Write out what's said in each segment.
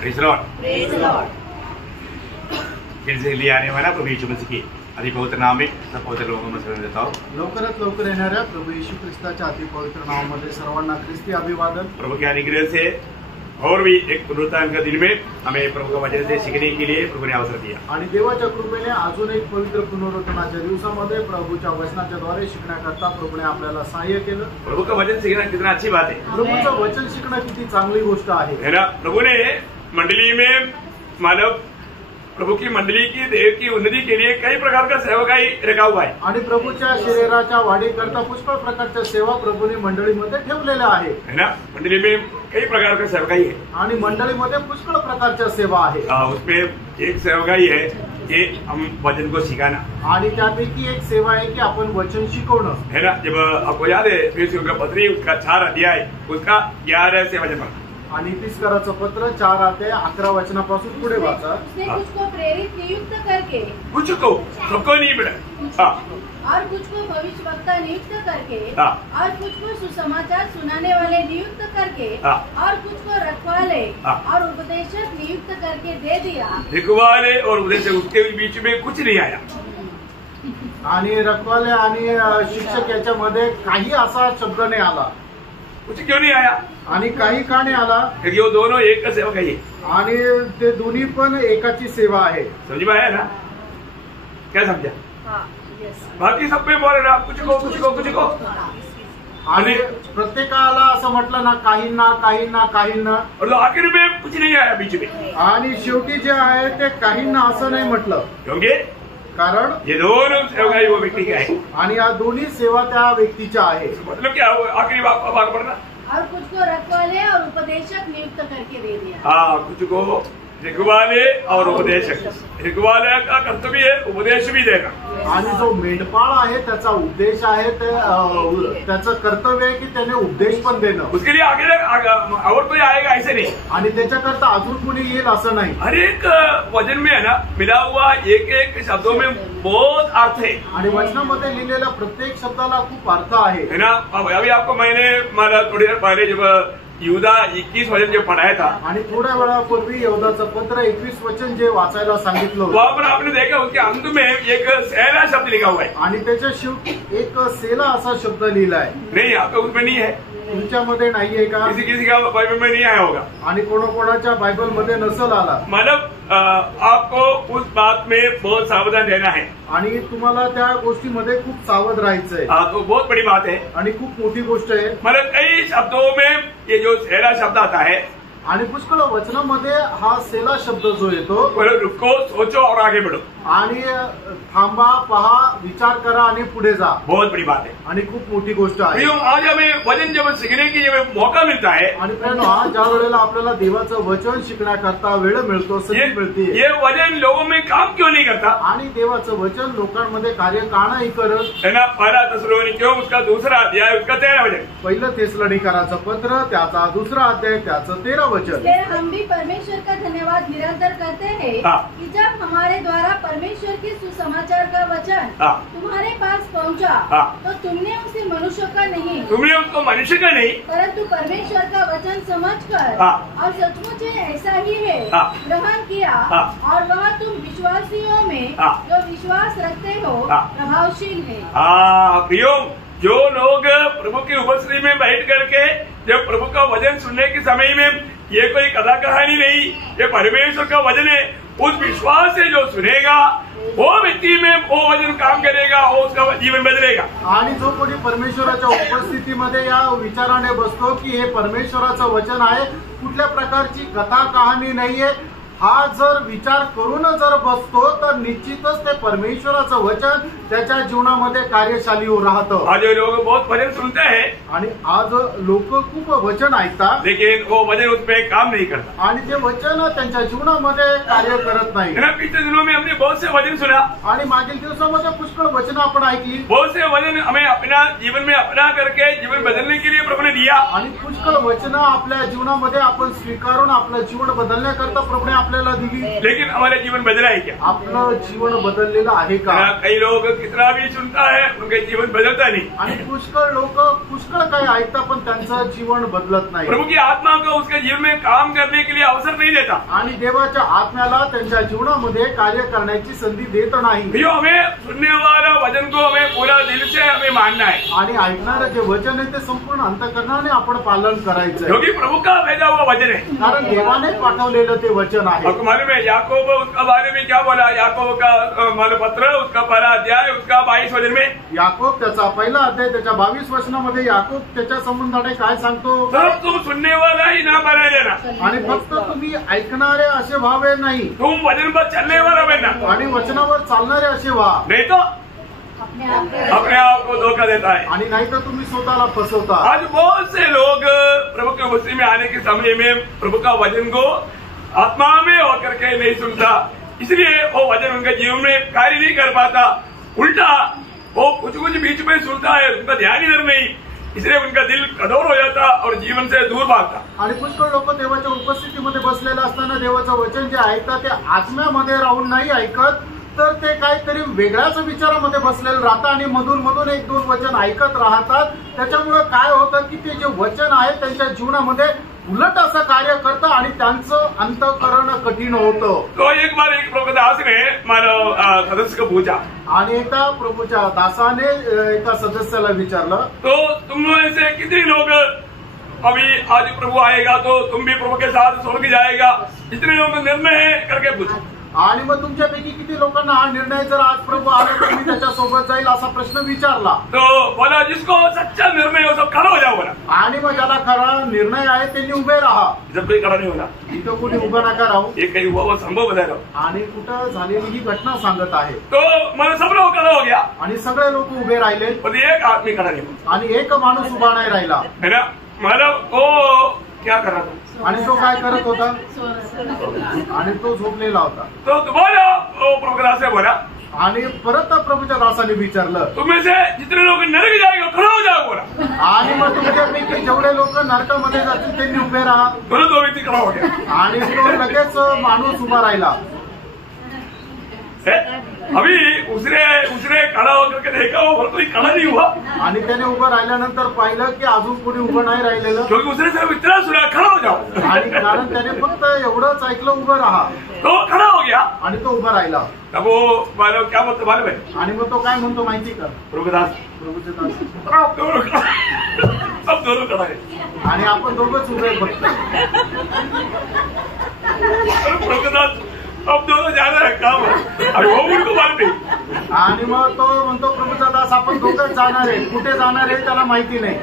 Praise Lord. फिर से लिए आने वाला प्रभु यीशु मसीह की अति पवित्र नाम में सब पवित्र लोगों में शरण देता हूँ। लवकरात लवकर येणाऱ्या प्रभू येशू ख्रिस्ताच्या अति पवित्र नावामध्ये सर्वांना ख्रिस्ती अभिवादन। प्रभु के अनुग्रह से और भी एक पुनरुत्थान का दिन में हमें प्रभु का वचन से सीखने के लिए प्रभु ने अवसर दिया आणि देवाच्या कृपेने अजून एक पवित्र पुनरुत्थानाच्या दिवसामध्ये प्रभूच्या वचनाच्या द्वारे शिकण्याकरता प्रभूने आपल्याला सहाय्य केलं। प्रभु का वचन सीखना कितना अच्छी बात है। प्रभूचं वचन शिकणं किती चांगली गोष्ट आहे ना। प्रभु ने मंडली में मानव प्रभु की मंडली की देव की उन्नति के लिए कई प्रकार का सेवकाई रखा हुआ है आणि प्रभूच्या शरीराच्या वाढीकरता पुष्कळ प्रकारच्या सेवा प्रभूने मंडळीमध्ये ठेवलेल्या आहे ना। मंडली में कई प्रकार का सेवकाई है आणि मंडळीमध्ये पुष्कळ प्रकारच्या सेवा आहे। उसमें एक सेवकाई है कि हम वचन को सिखाना आणि त्यापैकी एक सेवा आहे की आपण वचन शिकवणं है ना। जब आपको याद है फिर पत्री उसका 4 अध्याय उसका 11 से वचन आणि इफिसकराचं पत्र 4 अध्याय 11 वचनापासून पुढे वाचा। उसने कुछ को प्रेरित नियुक्त करके कुछ को सबको नहीं मिला और कुछ को भविष्यवक्ता नियुक्त करके और कुछ को सुसमाचार सुनाने वाले नियुक्त करके और कुछ को रखवाले और उपदेशक नियुक्त करके दे दिया। रखवाले और उपदेशक उसके बीच में कुछ नहीं आया। आणि रखवाले आणि शिक्षक याच्यामध्ये काही असा शब्द नाही आला। कुछ क्यों नहीं आया आणि काही का नाही आला क्योंकि वो दोनों एक का सेवक है आणि ते दोन्ही पण एकाची सेवा आहे। समझ में आया ना? क्या समझा? यस। बाकी सब पे बोल रहा कुछ को कुछ को कुछ को आणि प्रत्येकाला असं म्हटलं ना काहींना और तो आखिर में कुछ नहीं आया बीच में। आणि शेवटी जे आहे ते काहींना असं नाही म्हटलं क्योंकि कारण ये दोनों सेवकाई वो व्यक्ति का है आणि या दोन्ही सेवा त्या व्यक्तीच्या आहे। मतलब क्या आखिरी भाग पढ़ना और कुछ को रखवाले और उपदेशक नियुक्त करके दे दिया। हाँ, कुछ को रखवाले और उपदेशक। रखवाले का कर्तव्य है उपदेश भी देना आणि जो मेंढपाळ आहे त्याचा उद्देश आहे त्याचं कर्तव्य आहे की त्याने उपदेश पण देणं। उसके लिए आगे और कोई आएगा ऐसे नहीं आणि त्याच्याकरता अजून कोणी येईल असं नाही। हर एक वचन में है ना मिला हुआ एक एक शब्दों में बहुत अर्थ है आणि वचनामध्ये लिहिलेल्या प्रत्येक शब्दाला खूप अर्थ आहे है ना। अभी आपको मैंने मारा थोड़ी देर पहले जब यहूदा 21 वचन जो पढ़ाया था आणि थोड्या वेळापूर्वी यहूदाचं पत्र 21 वचन जे वाचायला सांगितलं वहाँ पर आपने देखा उसके अंत में एक सेला शब्द लिखा हुआ है आणि त्याच्या शेवटी एक सेला असा शब्द लिहिलाय। नहीं आपका उसमें नहीं है तुमच्यामध्ये नाहीये का? किसी का बाइबल में नहीं आया होगा आणि कोणाकोणाच्या बायबल मध्ये नसल आला। मतलब आपको उस बात में बहुत सावधान रहना है आणि तुम्हाला त्या गोष्टीमध्ये खूप सावध राहायचंय। तो बहुत बड़ी बात है आणि खूप मोठी गोष्ट आहे। मतलब कई शब्दों में ये जो सेला शब्द आता है आणि पुष्कळ वचनामध्ये हा सेला शब्द जो येतो रुको सोचो और आगे बढ़ो आणि थांबा पहा विचार करा आणि पुढे जा बहुत बड़ी बात है आणि खूप मोठी गोष्ट आहे। आज हमें वचन जब सीखने की जब मौका मिलता है आणि आज ज्या वेळेला आपल्याला देवाचं वचन शिकण्याकरता वेळ मिळतो संधी मिळते ये वचन लोगों में काम क्यों नहीं करता आणि देवाचं वचन लोकांमध्ये कार्य का नाही करत है ना। पहला थिस्सलुनीकियों उसका 2रा अध्याय उसका 13 वचन पहिलं थिस्सलुनीकराचं पत्र त्याचा 2रा अध्याय त्याचं 13 वचन। हम भी परमेश्वर का धन्यवाद निरंतर करते हैं कि जब हमारे द्वारा परमेश्वर के सुसमाचार का वचन तुम्हारे पास पहुंचा तो तुमने उसे मनुष्य का नहीं तुमने उसको मनुष्य का नहीं परंतु परमेश्वर का वचन समझकर और सचमुच ऐसा ही है ग्रहण किया और वह तुम विश्वासियों में जो विश्वास रखते हो प्रभावशील है। प्रियो जो लोग प्रभु की उपस्थिति में बैठ करके जब प्रभु का वचन सुनने के समय में ये कोई कथा कहानी नहीं ये परमेश्वर का वचन है उस विश्वास से जो सुनेगा वो व्यक्ति में वो वचन काम करेगा वो उसका जीवन बदलेगा। आणि जो कोणी परमेश्वराच्या उपस्थितीमध्ये या विचाराने बसतो की हे परमेश्वराचं वचन आहे कुठल्या प्रकारची कथा कहाणी नाहीये हा जर विचार करून जर बसतो तर निश्चितच ते परमेश्वराचं वचन त्याच्या जीवनामध्ये कार्यशाली राहतं। आज लोग बहुत वचन सुनते हैं आणि आज लोक खूप वचन ऐकतात लेकिन वो वचन उसमें काम नहीं करता आणि ते वचन त्यांच्या जीवनामध्ये कार्य करत नाही। पिछले दिनों में हमने बहुत से वचन सुना आणि मागील दिवसामध्ये पुष्कळ वचन आपण ऐकली बहुत से वचन हमें अपना जीवन में अपना करके जीवन बदलने के लिए प्रभु ने दिया आणि पुष्कळ वचन आपल्या जीवनामध्ये आपण स्वीकारून आपलं जीवन बदलण्याकरता प्रभूने आपल्याला दिली लेकिन हमारे जीवन बदला है क्या? आपलं जीवन बदललेलं आहे का? कई लोग कितना भी सुनता है उनका जीवन बदलता नहीं। आणि पुष्कळ लोक पुष्कळ काही ऐकतात पण त्यांचं जीवन बदलत नाही। प्रभु की आत्मा को उसके जीवन में काम करने के लिए अवसर नहीं देता आणि देवाच्या आत्म्याला त्यांच्या जीवनामध्ये कार्य करण्याची संधी देत नाही। भैया हमें सुनने वाला वचन को हमें पूरा दिल से हमें मानना है आणि ऐकणारं जे वचन आहे ते संपूर्ण अंतःकरणाने आपण पालन करायचं क्योंकि प्रभु का भेजा हुआ वचन है। कारण देवाने पाठवलेलं ते वचन आहे। आपको मालूम है याकूब उसका बारे में क्या बोला? याकूब का पत्र उसका पहला अध्याय उसका 22 वचन में याकूब त्याचा पहिला अध्याय त्याच्या 22 वचनामध्ये याकूब त्याच्या संबंधाने काय सांगतो? सब तुम सुनने वाला ही ना बना लेना आणि फक्त तुम्ही ऐकणारे असे व्हावे नाही, तुम वचन पर चलने वाला बनना आणि वचनावर चालणारे असे व्हा, नहीं तो अपने आप को धोखा देता है। आणि नाही तर तुम्ही स्वतःला फसवता। आज बहुत से लोग प्रभु के उपस्थिति में आने के समय में प्रभु का वचन को आत्मा में होकर के नहीं सुनता, इसलिए वो वचन उनके जीवन में कार्य नहीं कर पाता। उल्टा वो कुछ कुछ बीच में सुनता है, उनका ध्यान इधर नहीं, इसलिए उनका दिल कठोर हो जाता और जीवन से दूर भागता। आणि पुष्कळ लोक देवाच्या उपस्थितीमध्ये बसलेले असताना देवाचं वचन जे ऐकतात ते आत्म्यामध्ये राहून नाही ऐकत, तर ते काहीतरी वेगळ्याच विचारामध्ये बसलेले राहतात आणि मधून मधून एक दोन वचन ऐकत राहतात। त्याच्यामुळे काय होतं की ते जे वचन आहे त्यांच्या जीवनामध्ये उलट असं कार्य करतं आणि त्यांचं अंतःकरण कठीण होतं। तो एक बार एक प्रभु दास ने मानव सदस्य को पूछा, आणि एका प्रभूच्या दासाने एका सदस्याला विचारलं, तो तुम में से कितने लोग अभी आज प्रभु आएगा तो तुम भी प्रभु के साथ स्वर्ग जाएगा, इतने लोग निर्णय है करके पूछा। आणि मग तुमच्यापैकी किती लोकांना हा निर्णय जर आज प्रभू आला तर मी त्याच्यासोबत जाईल असा प्रश्न विचारला। तो बोला जिसको सच्चा निर्णय हो सब खड़ा हो जाओ बोला। आणि मग ज्याला खरा निर्णय आहे त्यांनी उभे राहा, जब कोई खड़ा नहीं होना इथं कुणी उभं नका राहू। ये कहीं हुआ वो संभव बता रहा हूँ। आणि कुठं झालेली ही घटना सांगत आहे। तो मतलब सब लोग खड़ा हो गया आणि सगळे लोक उभे राहिले पर एक आदमी खड़ा नहीं हुआ, आणि एक माणूस उभा नाही राहिला। है ना? मतलब वो क्या कर रहा था आणि तो काय करत होता? आणि तो झोपलेला होता। तो दोबारा वो प्रभु के दास से बोला, आणि परत प्रभूच्या दासाने विचारलं, तुम्हें से जितने लोग नरक जाएंगे खड़ा हो जाओ बोला। आणि मग तुमच्यापैकी जेवढे लोक नरकामध्ये जातील त्यांनी उभे राहा। दोनों दो व्यक्ति खड़ा हो गया आणि तो लगेच माणूस उभा राहिला। अभी उसने खड़ा होकर के देखा वो कोई खड़ा नहीं हुआ, आणि त्याने उभं राहिल्यानंतर पाहिलं की अजून कोणी उभं नाही राहिलेलं। क्योंकि उसने सिर्फ इतना सुना खड़ा हो जाओ, आणि कारण त्याने फक्त एवढंच ऐकलं उभं राहा, तो खड़ा हो गया। आणि तो उभा राहिला। तब वो मालूम क्या बोलते मालूम है? आणि मग तो काय म्हणतो माहिती का? प्रभु दास प्रभूचे दास, अब दोनों खड़ा है आणि आपण दोघंच उभे फक्त। प्रभु दास अब दोनों जाना है काम है, अरे वो उनको मालूम नहीं। आणि मग तो म्हणतो प्रभूचा दास आपण दोघंच जाणार आहे, कुठे जाणार आहे त्याला माहिती नाही।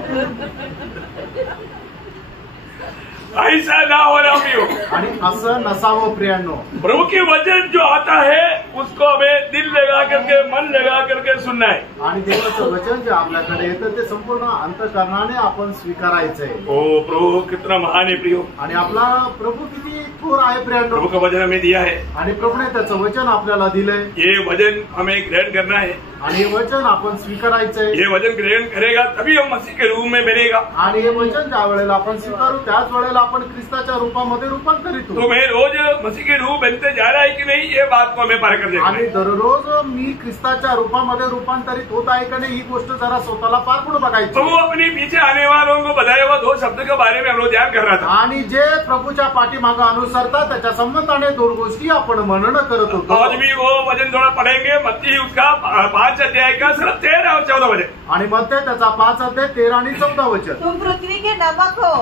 ऐसा ना होना भी हो। आणि असं नसावं प्रियांनो। प्रभु के वचन जो आता है उसको हमें दिल लगा करके मन लगा करके सुनना है। आणि देवाचं वचन जे आपल्याकडे येतं ते संपूर्ण अंतःकरणाने आपण स्वीकारायचंय। ओ प्रभु कितना महान है प्रियो, आणि आपला प्रभू किती थोर आहे प्रियांनो। प्रभु का वचन हमें दिया है आणि प्रभूने त्याचं वचन आपल्याला दिलंय। ये वचन हमें ग्रहण करना है, आणि हे वचन आपण स्वीकारायचंय। ये वचन ग्रहण करेगा तभी हम मसीह के रूप में बनेगा। आणि हे वचन ज्या वेळेला आपण स्वीकारू त्याच वेळेला आपण ख्रिस्ताच्या रूपामध्ये रूपांतरित होऊ। तुम्हें रोज मसीह के रूप बनते जा रहा है कि नहीं, ये बात को हमें पार कर देना आणि है। दररोज मी ख्रिस्ताच्या रूपामध्ये रूपांतरित होत आहे का नाही ही गोष्ट जरा स्वतःला पारखून बघायची। प्रभु अपने पीछे आने वालों को बताया हुआ 2 शब्द के बारे में हम लोग ध्यान कर रहा था। आणि जे प्रभूच्या पाठीमागे अनुसरतात त्याच्या संबंधाने 2 गोष्टी आपण मनन करत होतो। आज भी वो वचन थोड़ा पढ़ेंगे, मत्ती उसका 5 अध्याय का सिर्फ 13 और 14 वचन। आणि मग त्याचा 5 अध्याय 13 आणि 14 वचन। तुम पृथ्वी के नमक हो,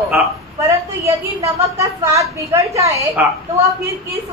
परंतु यदि नमक का स्वाद बिगड़ जाए तो वह फिर किस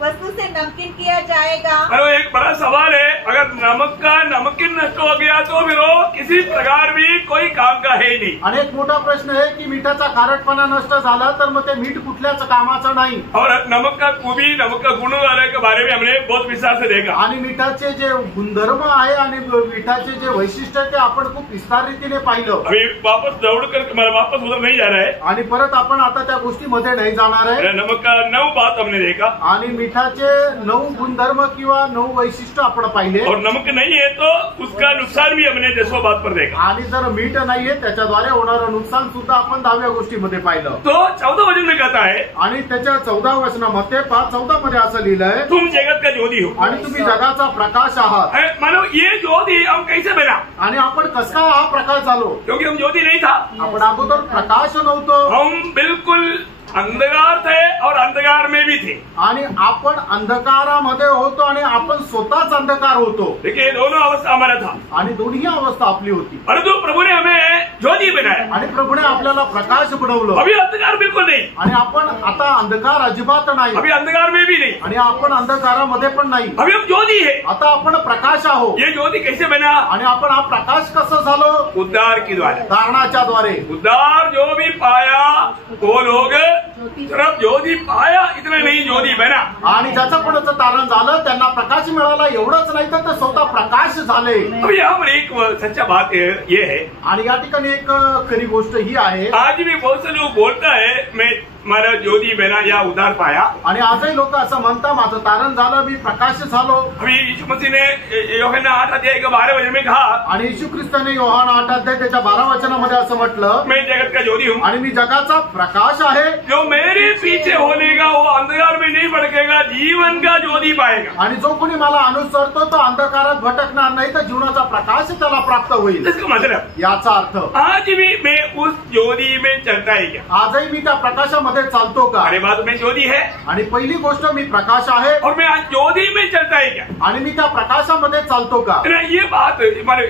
वस्तु से नमकीन किया जाएगा? एक बड़ा सवाल है, अगर नमक का नमकीन नष्ट हो गया तो फिर वो किसी प्रकार भी कोई काम का है ही नहीं। आणि एक मोठा प्रश्न आहे की मिठाचा खारटपणा नष्ट झाला तर मग ते मीठ कुठल्याच कामाचं नाही। और नमक का खूबी, नमक का गुण के बारे में हमने बहुत विस्तार से देखा। आणि मिठाचे जे गुणधर्म आहे आणि मिठाचे जे वैशिष्ट्य ते आपण खूप विस्तार रीतीने पाहिलं। अभी वापस दौड़कर वापस उधर नहीं जा रहा है। आणि परत आपण आता त्या गोष्टीमध्ये नाही जाणार आहे। नमक का 9 बात हमने देखा। आणि मिठाचे 9 गुणधर्म किंवा 9 वैशिष्ट्य आपण पाहिले और नमक नहीं है तो उसका नुकसान भी हमने 10वां बात पर देखा। आणि जर मीठ नाहीये त्याच्याद्वारे होणारं नुकसान सुद्धा आपण 10व्या गोष्टीमध्ये पाहिलं। तो 14 वचन में कहता है आणि त्याच्या 14 वचनामध्ये 5:14 मध्ये असं लिहिलंय, तुम जगत का ज्योति हो। आणि तुम्ही जगाचा प्रकाश आहात। मानो ये ज्योति हम कैसे बना? आणि आपण कस काय हा प्रकाश झालो? क्योंकि हम ज्योति नहीं था, आपण अगोदर प्रकाश नव्हतो, हम बिल्कुल अंधकार थे और अंधकार में भी थे। आणि आपण अंधकारामध्ये होतो आणि आपण स्वतःच अंधकार होतो। देखिए ये दोनों अवस्था हमारा था आणि दोन्ही अवस्था आपली होती, परंतु प्रभु ने हमें ज्योति बनाया। आणि प्रभुने आपल्याला प्रकाश बनवलं। अभी अंधकार बिल्कुल नहीं, आणि आपण आता अंधकार अजिबात नाही, अभी अंधकार में भी नहीं, आणि आपण अंधकारामध्ये पण नाही, अभी हम ज्योति है। आता आपण प्रकाश आहोत। ये ज्योति कैसे बना? आणि आपण हा प्रकाश कसं झालो? उद्धार के द्वारा। धारणाच्या द्वारे। उद्धार जो भी पाया वो लोग सिर्फ ज्योति पाया इतना नहीं, ज्योति बना। आणि ज्याचं कोणाचं तारण झालं त्यांना प्रकाश मिळाला, एवढंच नाही तर ते स्वतः प्रकाश झाले। अब यहाँ पर एक सच्चा बात ये है, आणि या ठिकाणी एक खरी गोष्ट ही आहे, आज भी बहुत से लोग बोलता है मैं मला ज्योति बना या उद्धार पाया। आणि आजही लोक असं म्हणतात माझं तारण झालं, मी प्रकाश झालो। अभी यीशु मसीह ने यूहन्ना 8:12 वचन में कहा, आणि येशू ख्रिस्ताने योहान 8 त्याच्या 12 वचनामध्ये असं म्हटलं, मैं जगत का ज्योति हूँ, आणि मी जगाचा प्रकाश आहे। जो मेरे पीछे होनेगा वो अंधकार में नहीं भटकेगा, जीवन का ज्योति पाएगा। आणि जो कोणी मला अनुसरतो तो अंधकारात भटकणार नाही, तर जीवनाचा प्रकाश त्याला प्राप्त होईल। इसका मतलब याचा अर्थ आज भी मैं उस ज्योति में चलता है क्या? आजही मी त्या प्रकाशामध्ये चालतो का? अरे बात में ज्योति है, आणि पहिली गोष्ट मी प्रकाश आहे, और मैं आज ज्योति में चलता है क्या? आणि मी त्या प्रकाशामध्ये चालतो का? ये बात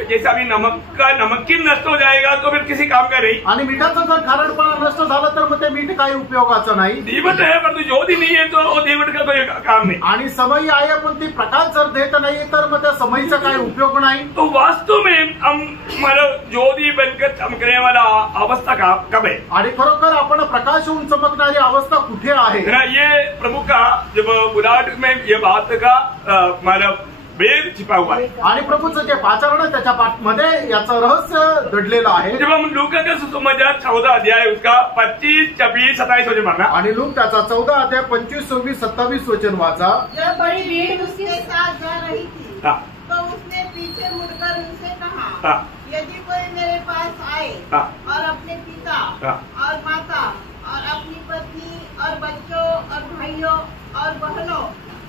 जैसे अभी नमक का नमकीन नष्ट हो जाएगा तो फिर किसी काम का नहीं, आणि मिठाचं जर खारटपणा नष्ट झालं तर मग ते मीठ काही उपयोगाचं नाही। दीवट है परंतु ज्योति नहीं है तो वो दीवट का कोई काम नहीं। आणि समयी आहे पण ती प्रकाश जर देत नाही तर मग त्या समयीचा काही उपयोग नाही। तो वास्तव में हम मतलब ज्योति बनकर चमकने वाला अवस्था कब है? आणि खरोखर आपण प्रकाश होऊन चमकणारी अवस्था कुठे आहे? ये प्रभु का जब बुलाहट में ये बात का मतलब वेद छिपा हुआ है। आणि प्रभूचं जे पाचारण आहे त्याच्या पाठमध्ये याचं रहस्य दडलेलं आहे। जब हम लूका का सुसमाचार 14 अध्याय उसका 25, 26, 27 वचन पढ़ना, आणि लूक त्याचा 14 अध्याय 25, 26, 27 वचन वाचा। जब बड़ी भीड़ उसके साथ जा रही थी हाँ, तो उसने पीछे मुड़कर उनसे कहा, हाँ, यदि कोई मेरे पास आए हाँ, और अपने पिता हाँ, और माता और अपनी पत्नी और बच्चों और भाइयों और बहनों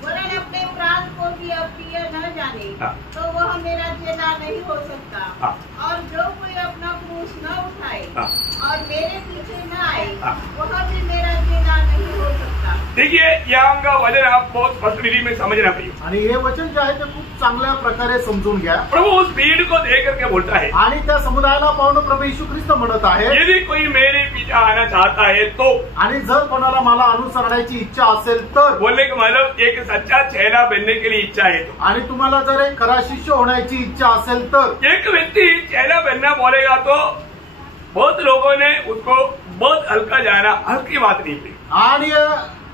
वरन अपने प्राण को भी अप्रिय न जाने, हाँ, तो वह मेरा चेला नहीं हो सकता। हाँ, और जो कोई अपना क्रूस न उठाए हाँ, और मेरे पीछे न आए, हाँ। वह भी मेरा चेला नहीं हो सकता। देखिए यहाँ का वचन आप बहुत स्पष्ट विधि में समझना चाहिए। आणि हे वचन जे आहे ते खूप चांगल्या प्रकारे समजून घ्या। प्रभु उस भीड़ को देख करके बोलता है, आणि त्या समुदायाला पाहून प्रभू येशू ख्रिस्त म्हणत आहे, यदि कोई मेरे पीछे आना चाहता है तो, आणि जर कोणाला मला अनुसरण्याची इच्छा असेल तर, बोलने का मतलब एक सच्चा चेला बनने के लिए इच्छा है तो, आणि तुम्हाला जर एक खरा शिष्य होण्याची इच्छा असेल तर, एक व्यक्ति चेला बनना बोलेगा तो बहुत लोगों ने उसको बहुत हल्का जाना, हल्की बात नहीं थी। आणि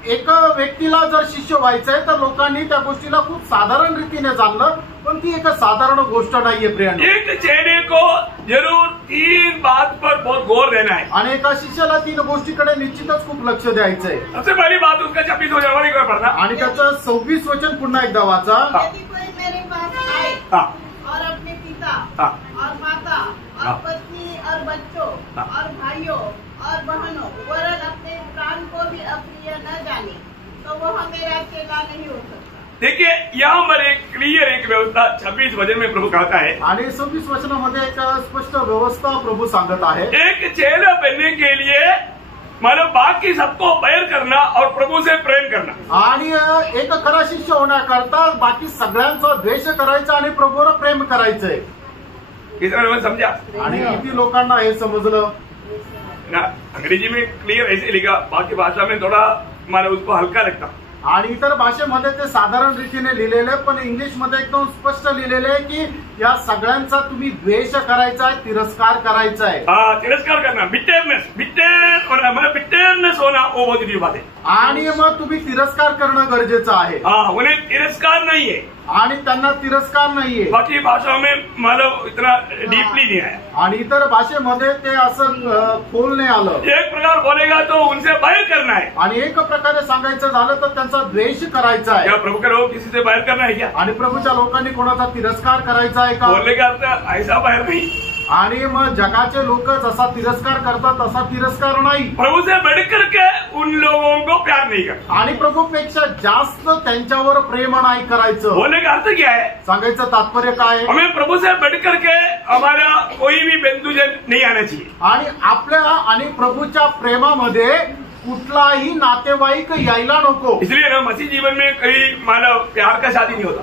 एक व्यक्तीला जर शिष्य व्हायचंय तर लोकांनी त्या गोष्टीला खूप साधारण रीतीने जाणलं, पण ती एक साधारण गोष्ट नाहीये प्रियांनो। एक चेले को जरूर 3 बात पर बहुत गौर देना है। आणि एका शिष्याला 3 गोष्टीकडे निश्चितच खूप लक्ष द्यायचंय। सबसे पहली बात उसका 26 वचन को पढ़ना, आणि त्याचं 26 वचन पुन्हा एकदा वाचा। यदि कोई मेरे पास आए हाँ, और अपने पिता हाँ, और माता और हाँ। पत्नी और बच्चों हाँ। और भाइयों और बहनों वरन अपने प्राण को भी अप्रिय न जाने, तो वह मेरा चेला नहीं हो सकता। देखिए यहाँ पर एक क्लियर एक व्यवस्था 26 वचन में प्रभु कहता है, आणि 26 वचनामध्ये एक स्पष्ट व्यवस्था प्रभू सांगत आहे। एक चेला बनने के लिए मतलब बाकी सबको बैर करना और प्रभु से प्रेम करना। आणि एक खरा शिष्य होण्याकरता बाकी सगळ्यांचा द्वेष करायचा आणि प्रभूवर प्रेम करायचंय। कितना समझा? आणि किती लोकांना हे समजलं ना, अंग्रेजी में क्लियर ऐसे लिखा, बाकी भाषा में थोड़ा मानो उसको हल्का लगता। आणि इतर भाषेमध्ये ते साधारण रीतीने लिहिलेले, पण इंग्लिश मध्ये एकदम स्पष्ट लिहिलेले आहे की या सगळ्यांचा तुम्ही द्वेष करायचा आहे, तिरस्कार करायचा आहे। तिरस्कार करना, बिटरनेस होना वो बहुत बड़ी बात है। आणि मग तुम्ही तिरस्कार करणं गरजेचं आहे। उन्हें तिरस्कार नहीं है, आणि त्यांना तिरस्कार नाहीये। बाकी भाषाओं में मतलब इतना डीपली नहीं आया, आणि इतर भाषेमध्ये ते असं खोल नाही आलं। एक प्रकार बोलेगा तो उनसे बाहर करना है, आणि एक प्रकारे सांगायचं झालं तर त्यांचा द्वेष करायचा आहे। क्या प्रभु के लोग किसी से बाहर करना है क्या? आणि प्रभूच्या लोकांनी कोणाचा तिरस्कार करायचा आहे का? बोलने का अर्थ ऐसा बाहर नहीं। आणि मग जगाचे लोक जसा तिरस्कार करतात तसा तिरस्कार नाही। प्रभु से बढ़कर के उन लोगों को प्यार नहीं करना। आणि प्रभूपेक्षा जास्त त्यांच्यावर प्रेम नाही करायचं। बोलने का अर्थ क्या है? सांगायचं तात्पर्य काय आहे? हमें प्रभु से बढ़कर के हमारा कोई भी बंधुजन नहीं आना चाहिए। आणि आपल्या आणि प्रभूच्या प्रेमामध्ये कुठलाही नातेवाईक यायला नको। इसलिए ना मसीह जीवन में कई मानव प्यार का शादी नहीं होता,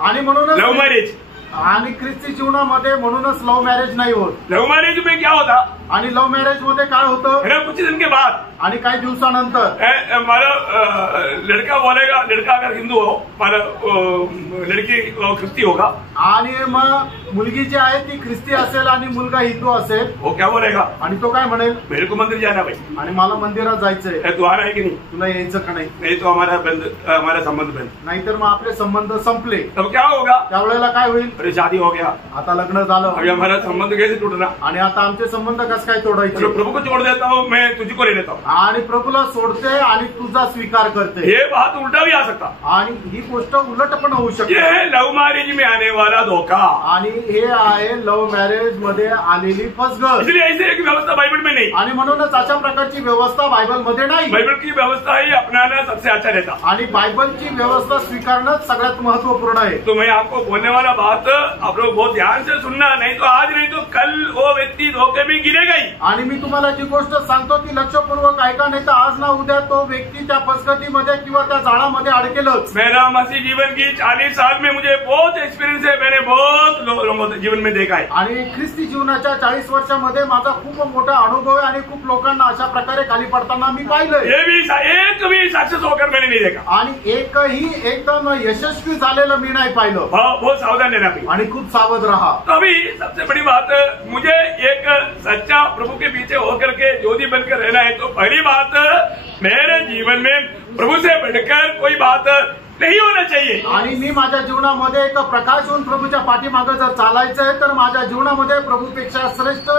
आणि म्हणूनच लव मैरिज। आणि ख्रिस्ती जीवनामध्ये म्हणूनच लव्ह मॅरेज नाही होत। लव मैरिज में क्या होता? आणि लव्ह मॅरेज मध्ये काय होतं? है ना, कुछ दिन के बाद आणि काही दिवसानंतर मतलब लड़का बोलेगा, लड़का अगर हिंदू हो मतलब लड़की क्रिस्ती होगा, आणि मग मुलगी जी आहे ती ख्रिस्ती असेल आणि मुलगा हिंदू असेल, वो क्या बोलेगा? आणि तो काय म्हणेल? मेरे को मंदिर जाना भाई, आणि मला मंदिरात जायचंय, तू आ रहा है कि नहीं? तुला यायचं का नाही? नहीं तो हमारा संबंध बंद। नाहीतर मग आपले संबंध संपले। तब क्या होगा? त्यावेळेला काय होईल? अरे शादी हो गया, आता लग्न झालं, अभी हमारा संबंध कैसे टूटना? आणि आता आमचे संबंध कसं काय तोडायचे? चलो प्रभु को छोड़ देता हूँ, मैं तुझको ले लेता हूँ। आणि प्रभूला सोडते आणि तुझा स्वीकार करते। ये बात उल्टा भी आ सकता, आणि ही गोष्ट उलट पण होऊ ये शकते। है लव मैरिज में आने वाला धोखा। आणि हे आहे लव्ह मॅरेज मध्ये आलेली फसगत। इसलिए ऐसे एक व्यवस्था बाइबल में नहीं, आणि म्हणूनच अशा प्रकारची व्यवस्था बायबल मध्ये नाही। बाइबल की व्यवस्था ही अपनाना सबसे अच्छा रहता। आणि बायबलची व्यवस्था स्वीकारणं सगळ्यात महत्वपूर्ण आहे। तो मैं आपको बोलने वाला बात आप लोग बहुत ध्यान से सुनना, नहीं तो आज नहीं तो कल वो व्यक्ति धोखे में गिरेगा ही। आणि मी तुम्हाला जी गोष्ट सांगतो ती लक्षपूर्वक ऐका, नाही तर आज ना उद्या तो व्यक्ती त्या फसगतीमध्ये किंवा त्या जाळामध्ये अडकेलच। मेरा मसीह जीवन की 40 साल में मुझे बहुत एक्सपीरियंस है, मैंने बहुत लोगों को जीवन में देखा है। आणि ख्रिस्ती जीवनाच्या 40 वर्षामध्ये माझा खूप मोठा अनुभव आहे आणि खूप लोकांना अशा प्रकारे खाली पडताना मी पाहिलंय। ये भी एक भी सक्सेस होकर मैंने नहीं देखा, आणि एकही एकदम यशस्वी झालेलं मी नाही पाहिलं। बहुत सावधान रहना भी। आणि खूप सावध रहा। तो अभी सबसे बड़ी बात, मुझे एक सच्चा प्रभु के पीछे होकर के ज्योति बनकर रहना है। तो पहली बात, मेरे जीवन में प्रभु से बढ़कर कोई बात नहीं होना चाहिए। आणि मी माझ्या जीवनामध्ये एक प्रकाश होऊन प्रभूच्या पाठीमागे जर चालायचं आहे तर माझ्या जीवनामध्ये प्रभूपेक्षा श्रेष्ठ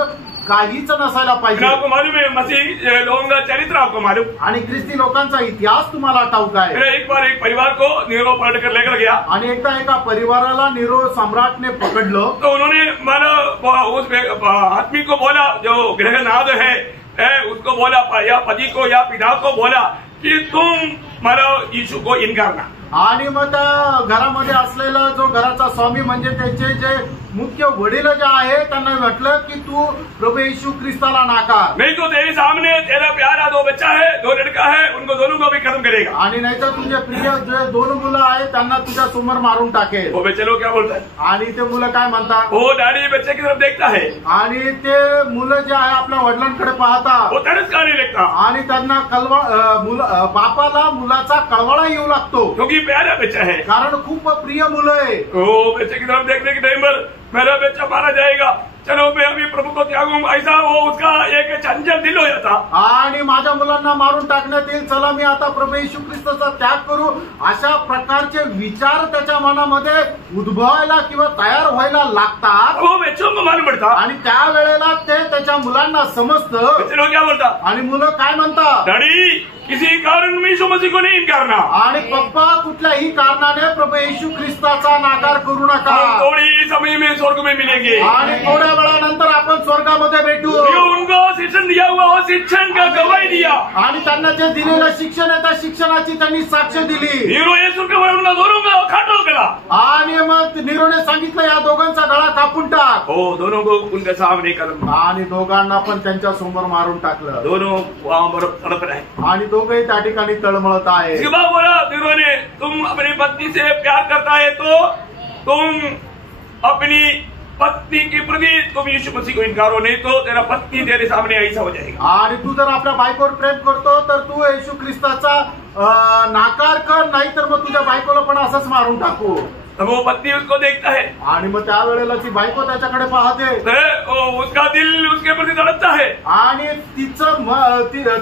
काहीच नसायला पाहिजे। आपको मालूम है मसीह लोगों का चरित्र आपको मालूम, आणि ख्रिस्ती लोकांचा इतिहास तुम्हाला ठाऊक आहे। एक बार एक परिवार को नीरो पलट कर लेकर गया, आणि एकदा एका परिवाराला नीरो सम्राटने पकडलं। तो उन्होंने मानो उस आदमी को बोला, जो गृहनाथ है उसको बोला, या पति को या पिता को बोला कि तुम मानो यीशु को इनकार ना। आणि मग त्या घरामध्ये असलेला जो घराचा स्वामी म्हणजे त्याचे जे मुख्य वडील जे आहे त्यांना म्हटलं की तू प्रभु येशू ख्रिस्ताला नाकार, नहीं तो तेरे सामने तेरा प्यारा 2 बच्चा है, 2 लड़का है, उनको दोनों को भी खत्म करेगा। आणि नाहीतर तुझे प्रिय जे 2 मुलं आहेत त्यांना तुझ्या समोर मारून टाकेल। वो बच्चे लोग क्या बोलता है? आणि ते मुलं काय म्हणतात? वो डैडी बच्चे की तरफ देखता है, आणि ते मुलं जे आहे आपल्या वडिलांकडे पाहतात, वो तरस खाने लगता, आणि त्यांना बापाला मुलाचा कळवळा येऊ लागतो, क्योंकि प्यारा बच्चा है, कारण खूप प्रिय मुलं आहे। वो बच्चे की तरफ देखने के टाइम पर मेरा बच्चा मारा जाएगा, चलो मैं अभी प्रभु को त्यागूं, ऐसा वो उसका एक चंचल दिल हो जाता। आणि माझ्या मुलांना मारून टाकण्यात येईल, चला मी आता प्रभू येशू ख्रिस्ताचा त्याग करू, अशा प्रकारचे विचार त्याच्या मनामध्ये उद्भवायला किंवा तयार व्हायला लागतात। वो बच्चों को मालूम पड़ता, आणि त्यावेळेला ते त्याच्या मुलांना समजतं। बच्चे लोग क्या बोलता? आणि मुलं काय म्हणतात? डैडी किसी कारण में यीशु मसीह को नहीं इनकारना, आणि पप्पा कुठल्याही कारणाने प्रभू येशू ख्रिस्ताचा नाकार करू नका, थोड़ी समय में स्वर्ग में मिलेंगे, आणि थोड्या वेळानंतर आपण स्वर्गामध्ये भेटू। जो उनको शिक्षण दिया हुआ वो शिक्षण का गवाही दिया, आणि त्यांना जे दिलेलं शिक्षण आहे त्या शिक्षणाची त्यांनी साक्ष दिली। नीरो येशू के उनका दोनों का खाटो गला, आणि मग नीरोने सांगितलं या दोघांचा गळा कापून टाक। हो, दोनों को उनके सामने कदम, आणि दोघांना पण त्यांच्या समोर मारून टाकलं। दोनों वहां पर तड़प रहे, आणि दोघंही त्या ठिकाणी तळमळत आहे। इसके बाद बोला नीरो ने, तुम अपनी पत्नी से प्यार करता है तो तुम अपनी पत्नी की प्रति तुम यीशु मसीह को इनकारो, नहीं तो तेरा पत्नी तेरे सामने ऐसा हो जाएगा। आणि तू जर आपल्या बायकोवर प्रेम करतो तर तू येशू ख्रिस्ताचा नाकार कर, नाहीतर मग तुझ्या बायकोला पण असंच मारून टाकू। तब वो पत्नी उसको देखता है, आणि मग त्यावेळेला ती बायको त्याच्याकडे पाहते, उसका दिल उसके प्रति धड़कता है, आणि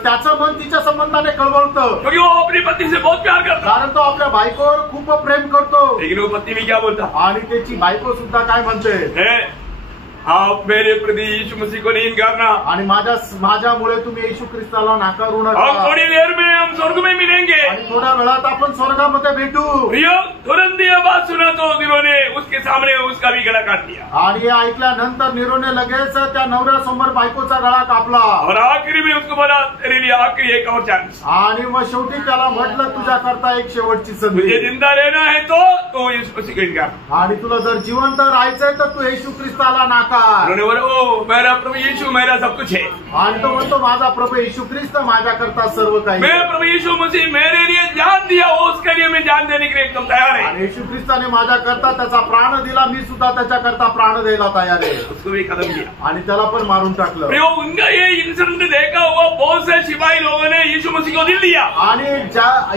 त्याचं मन तिच्या संबंधाने कळवळतं, क्योंकि वो अपनी पत्नी से बहुत प्यार करता, कारण तो आपल्या बायकोवर खूप प्रेम करतो. लेकिन वो पत्नी भी क्या बोलता, आणि त्याची बायको सुद्धा काय म्हणते, आप मेरे प्रति यीशु मसीह को नहीं इनकारना, आणि माझ्यामुळे तुम्ही येशू ख्रिस्ताला नाकारू नका. हम थोड़ी देर में हम स्वर्ग में मिलेंगे, आणि थोड्या वेळात आपण स्वर्गामध्ये भेटू. प्रियो, तुरंत ये बात सुना तो नीरो ने उसके सामने उसका भी गला काट दिया, आणि हे ऐकल्यानंतर नीरोने लगेच त्या नवऱ्यासमोर बायकोचा गळा कापला, और आखिरी में उसको बोला तेरे लिए आखिरी एक और चांस, आणि मग शेवटी त्याला म्हटलं तुझ्या करता एक शेवटची संधी, तुझे जिंदा रहना है तो यीशु मसीह को इनकार, आणि तुला जर जिवंत राहायचंय तर तू येशू ख्रिस्ताला नाकार. उन्होंने बोला ओ मेरा प्रभु यीशु मेरा सब कुछ है, आणि तो म्हणतो माझा प्रभू येशू ख्रिस्त माझ्या करता सर्व काही, मैं प्रभु यीशु मसीह मेरे लिए जान दिया, उसके लिए मैं जान देने के लिए एकदम तैयार है. आणि येशू ख्रिस्ताने माझ्या करता त्याचा प्राण दिला, मी सुद्धा त्याच्या करता प्राण द्यायला तयार आहे. उसको भी कदम दिया, आणि त्याला पण मारून टाकलं. उनका ये इंसिडेंट देखा हुआ बहुत से सिपाही लोगों ने यीशु मसीह को दिल दिया, आणि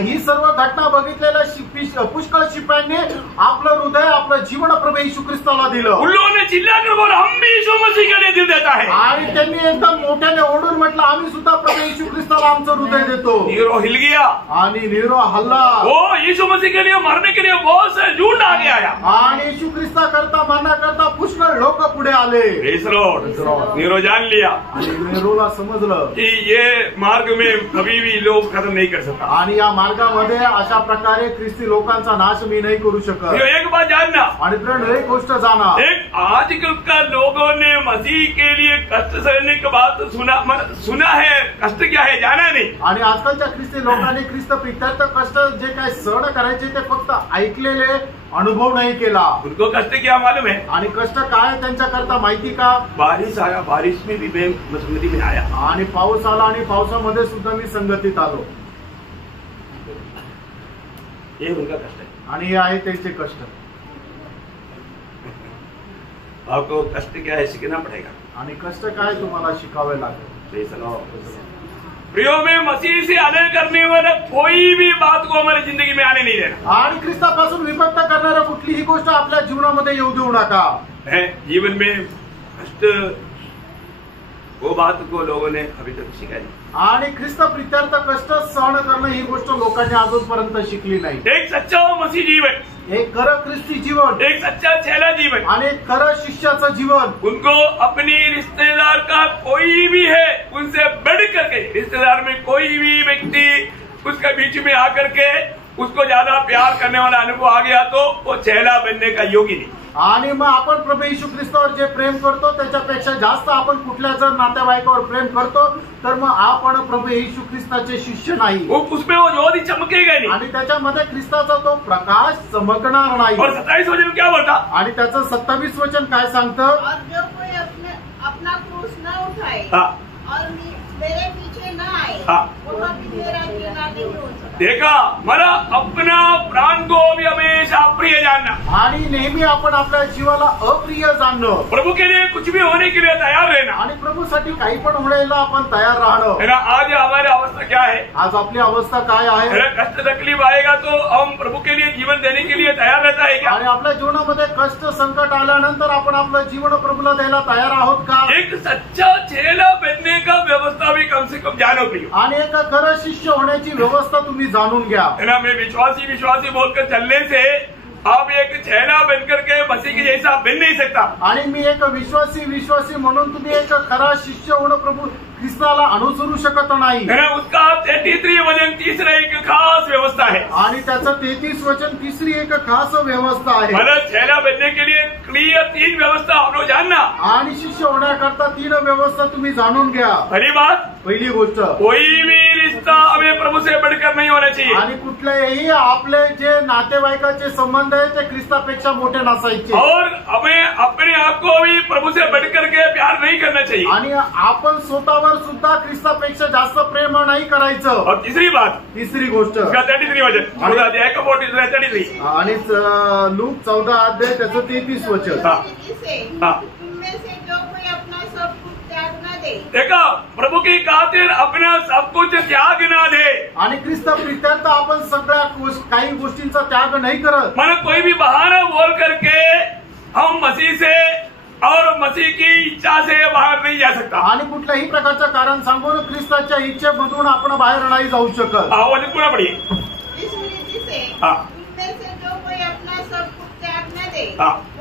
ही सर्व घटना बघितलेल्या पुष्कळ शिपायांनी आपलं हृदय आपलं जीवन प्रभू येशू ख्रिस्ताला दिलं. उन लोगों ने चिल्लाकर बोला हम भी यीशु मसीह के लिए दिल देता है, आणि त्यांनी एकदम मोठ्याने ओढून म्हटलं आम्ही सुद्धा प्रभू येशू ख्रिस्ताला आमचं हृदय देतो. नीरो हिल गया, आणि नीरो हल्ला, वो यीशु मसीह के लिए मरने के लिए बहुत से झूठ आगे आया, आणि येशू ख्रिस्ता करता मरण्याकरता पुष्कळ लोक पुढे आले. नीरो जान लिया, आणि नीरोला समजलं कि ये मार्ग में कभी भी लोग खत्म नहीं कर सकता, आणि या मार्गामध्ये अशा प्रकारे ख्रिस्ती लोकांचा नाश मी नाही करू शकत. एक बात जानना, आणि फ्रेंड एक गोष्ट जाना, एक आजकल का लोगों ने मसीह के लिए कष्ट सहने की बात सुना है, कष्ट क्या है जाना नहीं, आणि आजकालच्या ख्रिस्ती लोकांनी ख्रिस्त पित्यार्थ कष्ट जे काय सहन करायचे ते फक्त ऐकलेले, अनुभव नाही केला. उनको कष्ट क्या मालूम है, आणि कष्ट काय त्यांच्या करता माहिती का, बारिश आया, बारिश में भी मैं संगति में आया, आणि पाऊस आला आणि पावसामध्ये सुद्धा मी संगतीत आलो. ये उनका कष्ट है, आणि हे आहे त्यांचे कष्ट. आपको कष्ट क्या है सीखना पड़ेगा, आणि कष्ट काय तुम्हाला शिकावे लागेल. प्रियो में मसीह से अलग करने वाला कोई भी बात को हमारी जिंदगी में आने नहीं देना, आणि ख्रिस्तापासून विभक्त करणाऱ्या कुठलीही गोष्ट आपल्या जीवनामध्ये येऊ देऊ नका. जीवन में कष्ट वो बात को लोगों ने अभी तक सिखाई, आणि ख्रिस्त प्रित्यार्थ कष्ट सहन करणं ही गोष्ट लोकांनी अजूनपर्यंत शिकली नाही. एक सच्चा मसीह जीवन, एक खरं ख्रिस्ती जीवन, एक सच्चा चेला जीवन, आणि एक खरं शिष्याचं जीवन, उनको अपनी रिश्तेदार का कोई भी है उनसे बढ़ करके, रिश्तेदार में कोई भी व्यक्ति उसका बीच में आकर के उसको ज्यादा प्यार करने वाला अनुभव आ गया तो वो चेला बनने का योग्य नहीं. आणि मग आपण प्रभू येशू ख्रिस्तावर जे प्रेम करतो त्याच्यापेक्षा जास्त आपण कुठल्या जर नातेवाईकावर प्रेम करतो तर मग आपण प्रभू येशू ख्रिस्ताचे शिष्य नाही. उसमें वो ज्योति चमकेगा नहीं, आणि त्याच्यामध्ये ख्रिस्ताचा तो प्रकाश चमकणार नाही. और 27 वचन क्या बोलता, आणि त्याचं 27 वचन काय सांगतं, और जो कोई अपना क्रूस न उठाए और मेरे पीछे न आए, वह भी मेरा चेला नहीं हो सकता. देखा, मला अपना प्राण को भी हमेशा प्रिय जानना, आणि नेहमी आपण आपल्या जीवाला अप्रिय जाणणं, प्रभु के लिए कुछ भी होने के लिए तैयार रहना, आणि प्रभूसाठी काही पण होण्याला आपण तयार राहणं. है ना. आज हमारी अवस्था क्या है, आज आपली अवस्था काय आहे, कष्ट तकलीफ आएगा तो हम प्रभु के लिए जीवन देने के लिए तैयार रहता है क्या, आणि आपल्या जीवनामध्ये कष्ट संकट आल्यानंतर आपण आपलं जीवन प्रभूला द्यायला तयार आहोत का. एक सच्चा चेला बनने का व्यवस्था भी कम से कम जानो प्रियो, आणि एक खरं शिष्य होण्याची व्यवस्था तुम्ही जाणून घ्या. है ना. मैं विश्वासी बोलकर चलने से आप एक चेला बनकर के मसीह के जैसा बन नहीं सकता, आणि मी एक विश्वासी म्हणून तुम्ही एक खरा शिष्य होणं प्रभू ख्रिस्ताला अनुसरू शकत नाही. है ना. उसका 33 वचन तीसरा एक खास व्यवस्था है, आणि त्याचं 33 वचन तिसरी एक खास व्यवस्था आहे. मला चेला बनने के लिए क्लियर 3 व्यवस्था आपको जानना, आणि शिष्य होण्याकरता 3 व्यवस्था तुम्ही जाणून घ्या. पहली बात, पहिली गोष्ट, कोई भी रिश्ता हमें प्रभु से बढ़कर नहीं होना चाहिए, आणि कुठलेही आपले जे नातेवाईकाचे संबंध आहे ते ख्रिस्तापेक्षा मोठे नसायचे, और हमें अपने आप को भी प्रभु से बढ़कर के प्यार नहीं करना चाहिए, आणि आपण स्वतःवर सुद्धा ख्रिस्तापेक्षा जास्त प्रेम नाही करायचं. और तीसरी बात, तिसरी गोष्ट, 33 वचन, 14 अध्याय का 33, आणि लूक 14 अध्याय त्याचं 33 वचन. तुममें से जो कोई अपना सब कुछ त्याग न दे, देखा, प्रभु की खातिर अपना सब कुछ त्याग ना दे, आणि ख्रिस्त प्रित्यार्थ आपण सगळ्या काही गोष्टींचा त्याग नाही करत. मानो कोई भी बहाना बोल करके हम मसीह से और मसीह की इच्छा से बाहर नहीं जा सकता. आणि कुठल्याही प्रकारचं कारण सांगून ख्रिस्ताच्या इच्छेमधून आपण बाहेर नाही जाऊ शकत. वचन पुन्हा पढिए. इस रीति से इनमें से जो कोई अपना सब कुछ त्याग न दे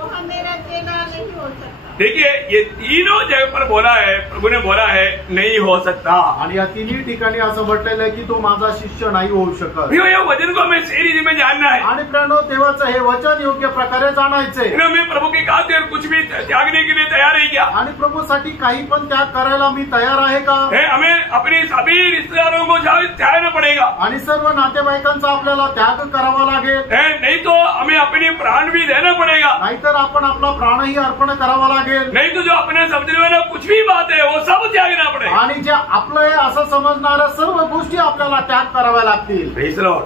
वो मेरा चेला नहीं हो सकता. देखिए ये तीनों जगह पर बोला है, प्रभु ने बोला है नहीं हो सकता. आणि या तिन्ही ठिकाणी असं म्हटलेलं आहे की तो माझा शिष्य नाही होऊ शकत. भैया ये वचन को हमें सही रीति में जानना है. आणि प्रियानो, देवाचं हे वचन योग्य प्रकारे जाणायचंय. मैं प्रभु की खातिर कुछ भी त्यागने के लिए तैयार है क्या? आणि प्रभूसाठी काही पण त्याग करायला मी तयार आहे का? हमें अपने सभी रिश्तेदारों को त्यागना पड़ेगा. आणि सर्व नातेवाईकांचा आपल्याला त्याग करावा लागेल. नहीं तो हमें अपने प्राण भी देना पड़ेगा. नाहीतर आपण आपला प्राणही अर्पण करावा लागेल. नहीं तो जो अपने समझने वाला कुछ भी बात है वो सब त्यागना पड़ेगा. आणि जे आपलं आहे असं समजणाऱ्या सर्व गोष्टी आपल्याला त्याग कराव्या लागतील. Praise the lord.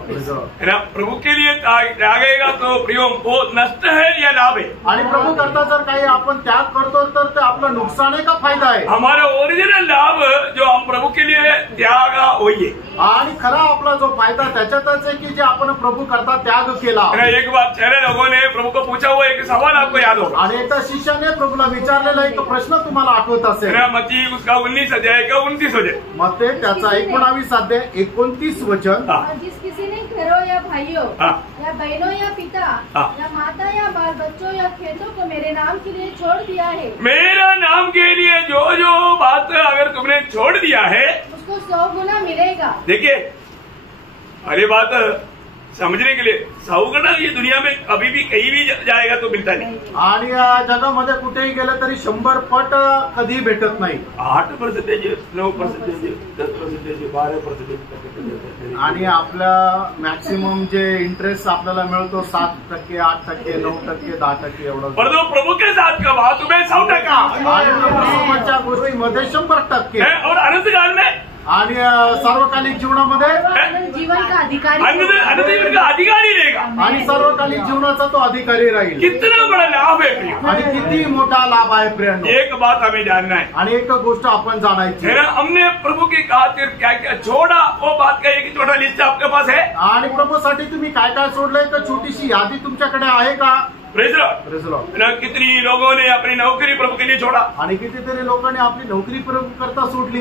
प्रभु के लिए त्यागेगा तो प्रियो वो नष्ट है या लाभ है? आणि प्रभू करता जर काही आपण त्याग करतो तर ते आपलं नुकसान आहे का फायदा आहे? हमारा ओरिजिनल लाभ जो हम प्रभु के लिए त्यागा वही है. आणि खरा आपला जो फायदा त्याच्यातच आहे की जे आपण प्रभू करता त्याग केला. एक बार 6 लोगों ने प्रभु को पूछा हुआ एक सवाल आपको याद होगा. आणि एका शिष्याने प्रभूला विचारलेला एक प्रश्न तुम्हाला आठवत असेल. मत्ती उसका 19 अध्याय का 29 वचन. मग ते त्याचा 19 अध्याय 29 वचन. जिस किसी ने घरों या भाइयों या बहनों या पिता या माता या बाल बच्चों या खेतों को मेरे नाम के लिए छोड़ दिया है, मेरा नाम के लिए जो जो बात अगर तुमने छोड़ दिया है उसको 100 गुना मिलेगा. देखिए अरे बात समझने के लिए 100 गुना ये दुनिया में कभी भी कहीं भी जाएगा तो मिलता नहीं. आणि या जगामध्ये कुठेही गेलं तरी 100 पट कधी भेटत नाही. 8%, 9%, 10%, 12%. आणि आपल्या मॅक्सिमम जे इंटरेस्ट आपल्याला मिळतो 7%, 8%, 9%, 10% एवढं. परंतु प्रभु के साथ का बात तुम्हें 100%. आणि प्रभूसोबतच्या गोष्टीमध्ये 100%. और अनंत काल में आणि सार्वकालिक जीवनामध्ये जीवन का अधिकारी अनंत जीवन का अधिकारी रहेगा. आणि सार्वकालिक जीवनाचा तो अधिकारी राहील. कितना बड़ा लाभ है प्रिय. आणि किती मोठा लाभ आहे प्रियांनो. एक बात हमें जानना है. आणि एक गोष्ट आपण जाणायची. हमने प्रभु की खातिर क्या क्या छोड़ा वो बात का एक छोटा लिस्ट आपके पास है. आणि प्रभूसाठी तुम्ही काय काय सोडलंय तर छोटीशी यादी तुमच्याकडे आहे का? Praise the Lord. कितनी लोगों ने अपनी नौकरी प्रभु के लिए छोड़ा. आणि कितीतरी लोकांनी आपली नोकरी प्रभू करता सोडली.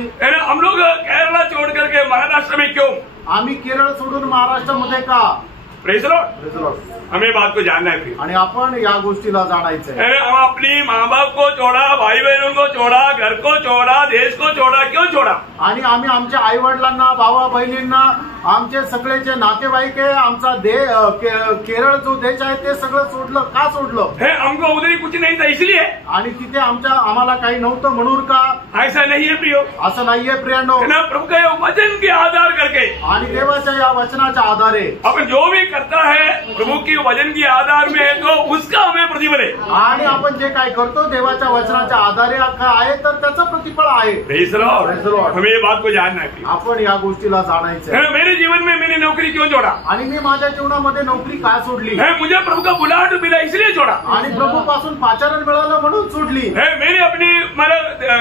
हम लोग केरला छोड़ करके महाराष्ट्र में क्यों? आम्ही केरळ सोडून महाराष्ट्रामध्ये का? Praise the Lord. हमें बात को जानना है. आणि आपण या गोष्टीला जाणायचं आहे. हम अपनी माँ बाप को छोड़ा, भाई बहनों को छोड़ा, घर को छोड़ा, देश को छोड़ा. क्यों छोड़ा? आणि आम्ही आमच्या आई वडिलांना, भावा बहिणींना, आमचे सगळे जे नातेवाईक आहे, आमचा केरळ जो देश आहे ते सगळं सोडलं. का सोडलं? हमको उधर कुछ नहीं था इसलिए. आणि तिथे आम्हाला काही नव्हतं म्हणून का? ऐसा नहीं है प्रियो. असं नाहीये प्रियांनो. प्रभु के वचन के आधार करके आणि देवाच्या या वचनाच्या आधारे अपन जो भी करता है प्रभु की वचन के आधार में है तो उसका हमें प्रतिफल है. आणि आपण जे काय करतो देवाच्या वचनाच्या आधारे आहे तर त्याचं प्रतिफळ आहे. Praise the Lord. हमें ये बात को जानना है. आपण या गोष्टीला जाणायचं आहे. मेरे जीवन में मैंने नौकरी क्यों छोड़ा? आणि मी माझ्या जीवनामध्ये नोकरी काय सोडली? मुझे प्रभु का बुलाहट मिला इसलिए छोड़ा. आणि प्रभू पासून पाचारण मिळालं म्हणून सोडली. मैंने अपनी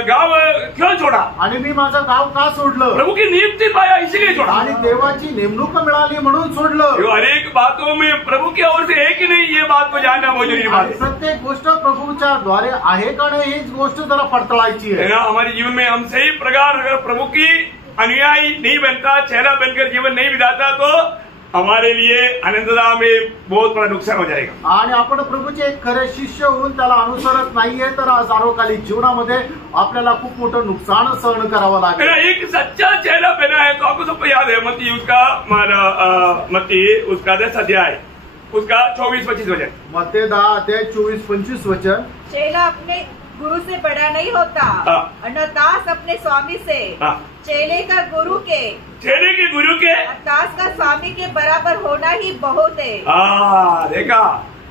गांव क्यों छोड़ा? आणि मी माझं गाव का सोडलं? प्रभु की नियुक्ति पाया इसलिए छोड़ा. आणि देवाची नेमणूक मिळाली म्हणून सोडलं. हर एक बातों में प्रभु की ओर से है कि नहीं ये बात को जानना बहुत जरूरी बात है. प्रत्येक गोष्ट प्रभूच्या द्वारे आहे का नाही हीच गोष्ट जरा पडताळायची आहे. हमारे जीवन में हम सही प्रकार अगर प्रभु की अनुयायी नहीं बनता, चेहरा बनकर जीवन नहीं बिताता तो हमारे लिए अनंतता में बहुत बड़ा नुकसान हो जाएगा. आणि आपण प्रभूचे एक खरे शिष्य होऊन त्याला अनुसरत नाहीये तर सार्वकालिक जीवनामध्ये आपल्याला खूप मोठं नुकसान सहन करावं लागेल. एक सच्चा चेहरा बना है तो आपको सबको याद है मत्ती उसका 10 अध्याय उसका 24-25 वचन. मत्ती 10 अध्याय 24-25 वचन. चेला अपने गुरु से बड़ा नहीं होता और न दास अपने स्वामी से. चेले का गुरु के दास का स्वामी के बराबर होना ही बहुत है. देखा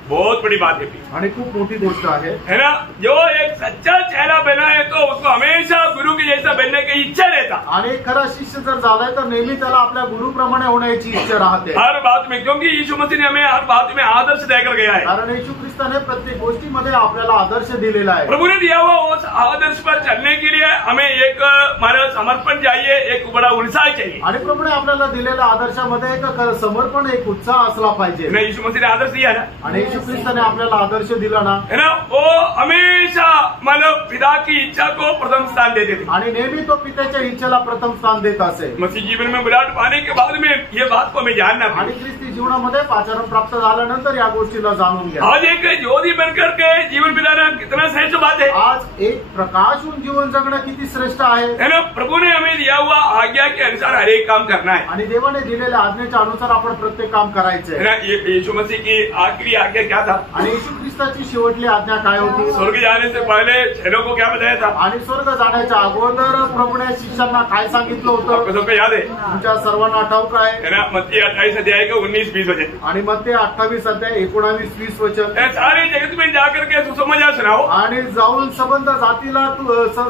बहुत बड़ी बात है. आणि खूप मोठी गोष्ट आहे है ना. जो एक सच्चा चेहरा बना है को उसको हमेशा गुरु की जैसा बनने की इच्छा रहता। आणि खरा शिष्य जर झालाय तर नेहमी त्याला आपल्या गुरुप्रमाणे होण्याची इच्छा राहते हर बात में, क्योंकि यीशु मसीह ने हमें हर बात में आदर्श देकर गया है। कारण येशू ख्रिस्ताने प्रत्येक गोष्टीमध्ये आपल्याला आदर्श दिलेला आहे। प्रभु ने दिया हुआ उस आदर्श पर चलने के लिए हमें एक हमारा समर्पण चाहिए, एक बड़ा उत्साह चाहिए। आणि प्रभूने आपल्याला दिलेल्या आदर्शामध्ये एक समर्पण, एक उत्साह असला पाहिजे। यीशु मसीह ने आदर्श दिया ना, आणि येशू ख्रिस्ताने आपल्याला आदर्श दिला ना, है ना, वो हमेशा मतलब पिता की इच्छा को प्रथम स्थान देते थे आणि नेहमी तो पित्याच्या इच्छेला प्रथम स्थान देत असे। मसीह जीवन में बुलाहट पाने के बाद में ये बात को हमें जानना आणि ख्रिस्ती जीवनामध्ये पाचारण प्राप्त झाल्यानंतर या गोष्टीला जाणून घ्या। आज एक ज्योति बनकर के जीवन बिताना कितना श्रेष्ठ बात है। आज एक प्रकाश होऊन जीवन जगणं किती श्रेष्ठ आहे। है ना, प्रभु ने हमें दिया हुआ आज्ञा के अनुसार हर एक काम करना है। आणि देवाने दिलेल्या आज्ञेच्या अनुसार आपण प्रत्येक काम करायचे है ना। यीशु मसीह की आखिरी आज्ञा क्या था? आणि येशू ख्रिस्ताची शेवटली आज्ञा काय होती? स्वर्ग जाने से पहले चेलों को क्या बताया था? आणि स्वर्ग जाण्याच्या अगोदर प्रभूने शिष्यांना काय सांगितलं होतं? आपको सबको याद है? तुमच्या सर्वांना ठाऊक आहे। है ना, मत्ती 28 अध्याय का 19-20 वचन। आणि मत्ती 28 अध्याय 19-20 वचन। सारे जगत में जाकर के सुसमाचार सुनाओ। आणि जाऊन संबंध जातीला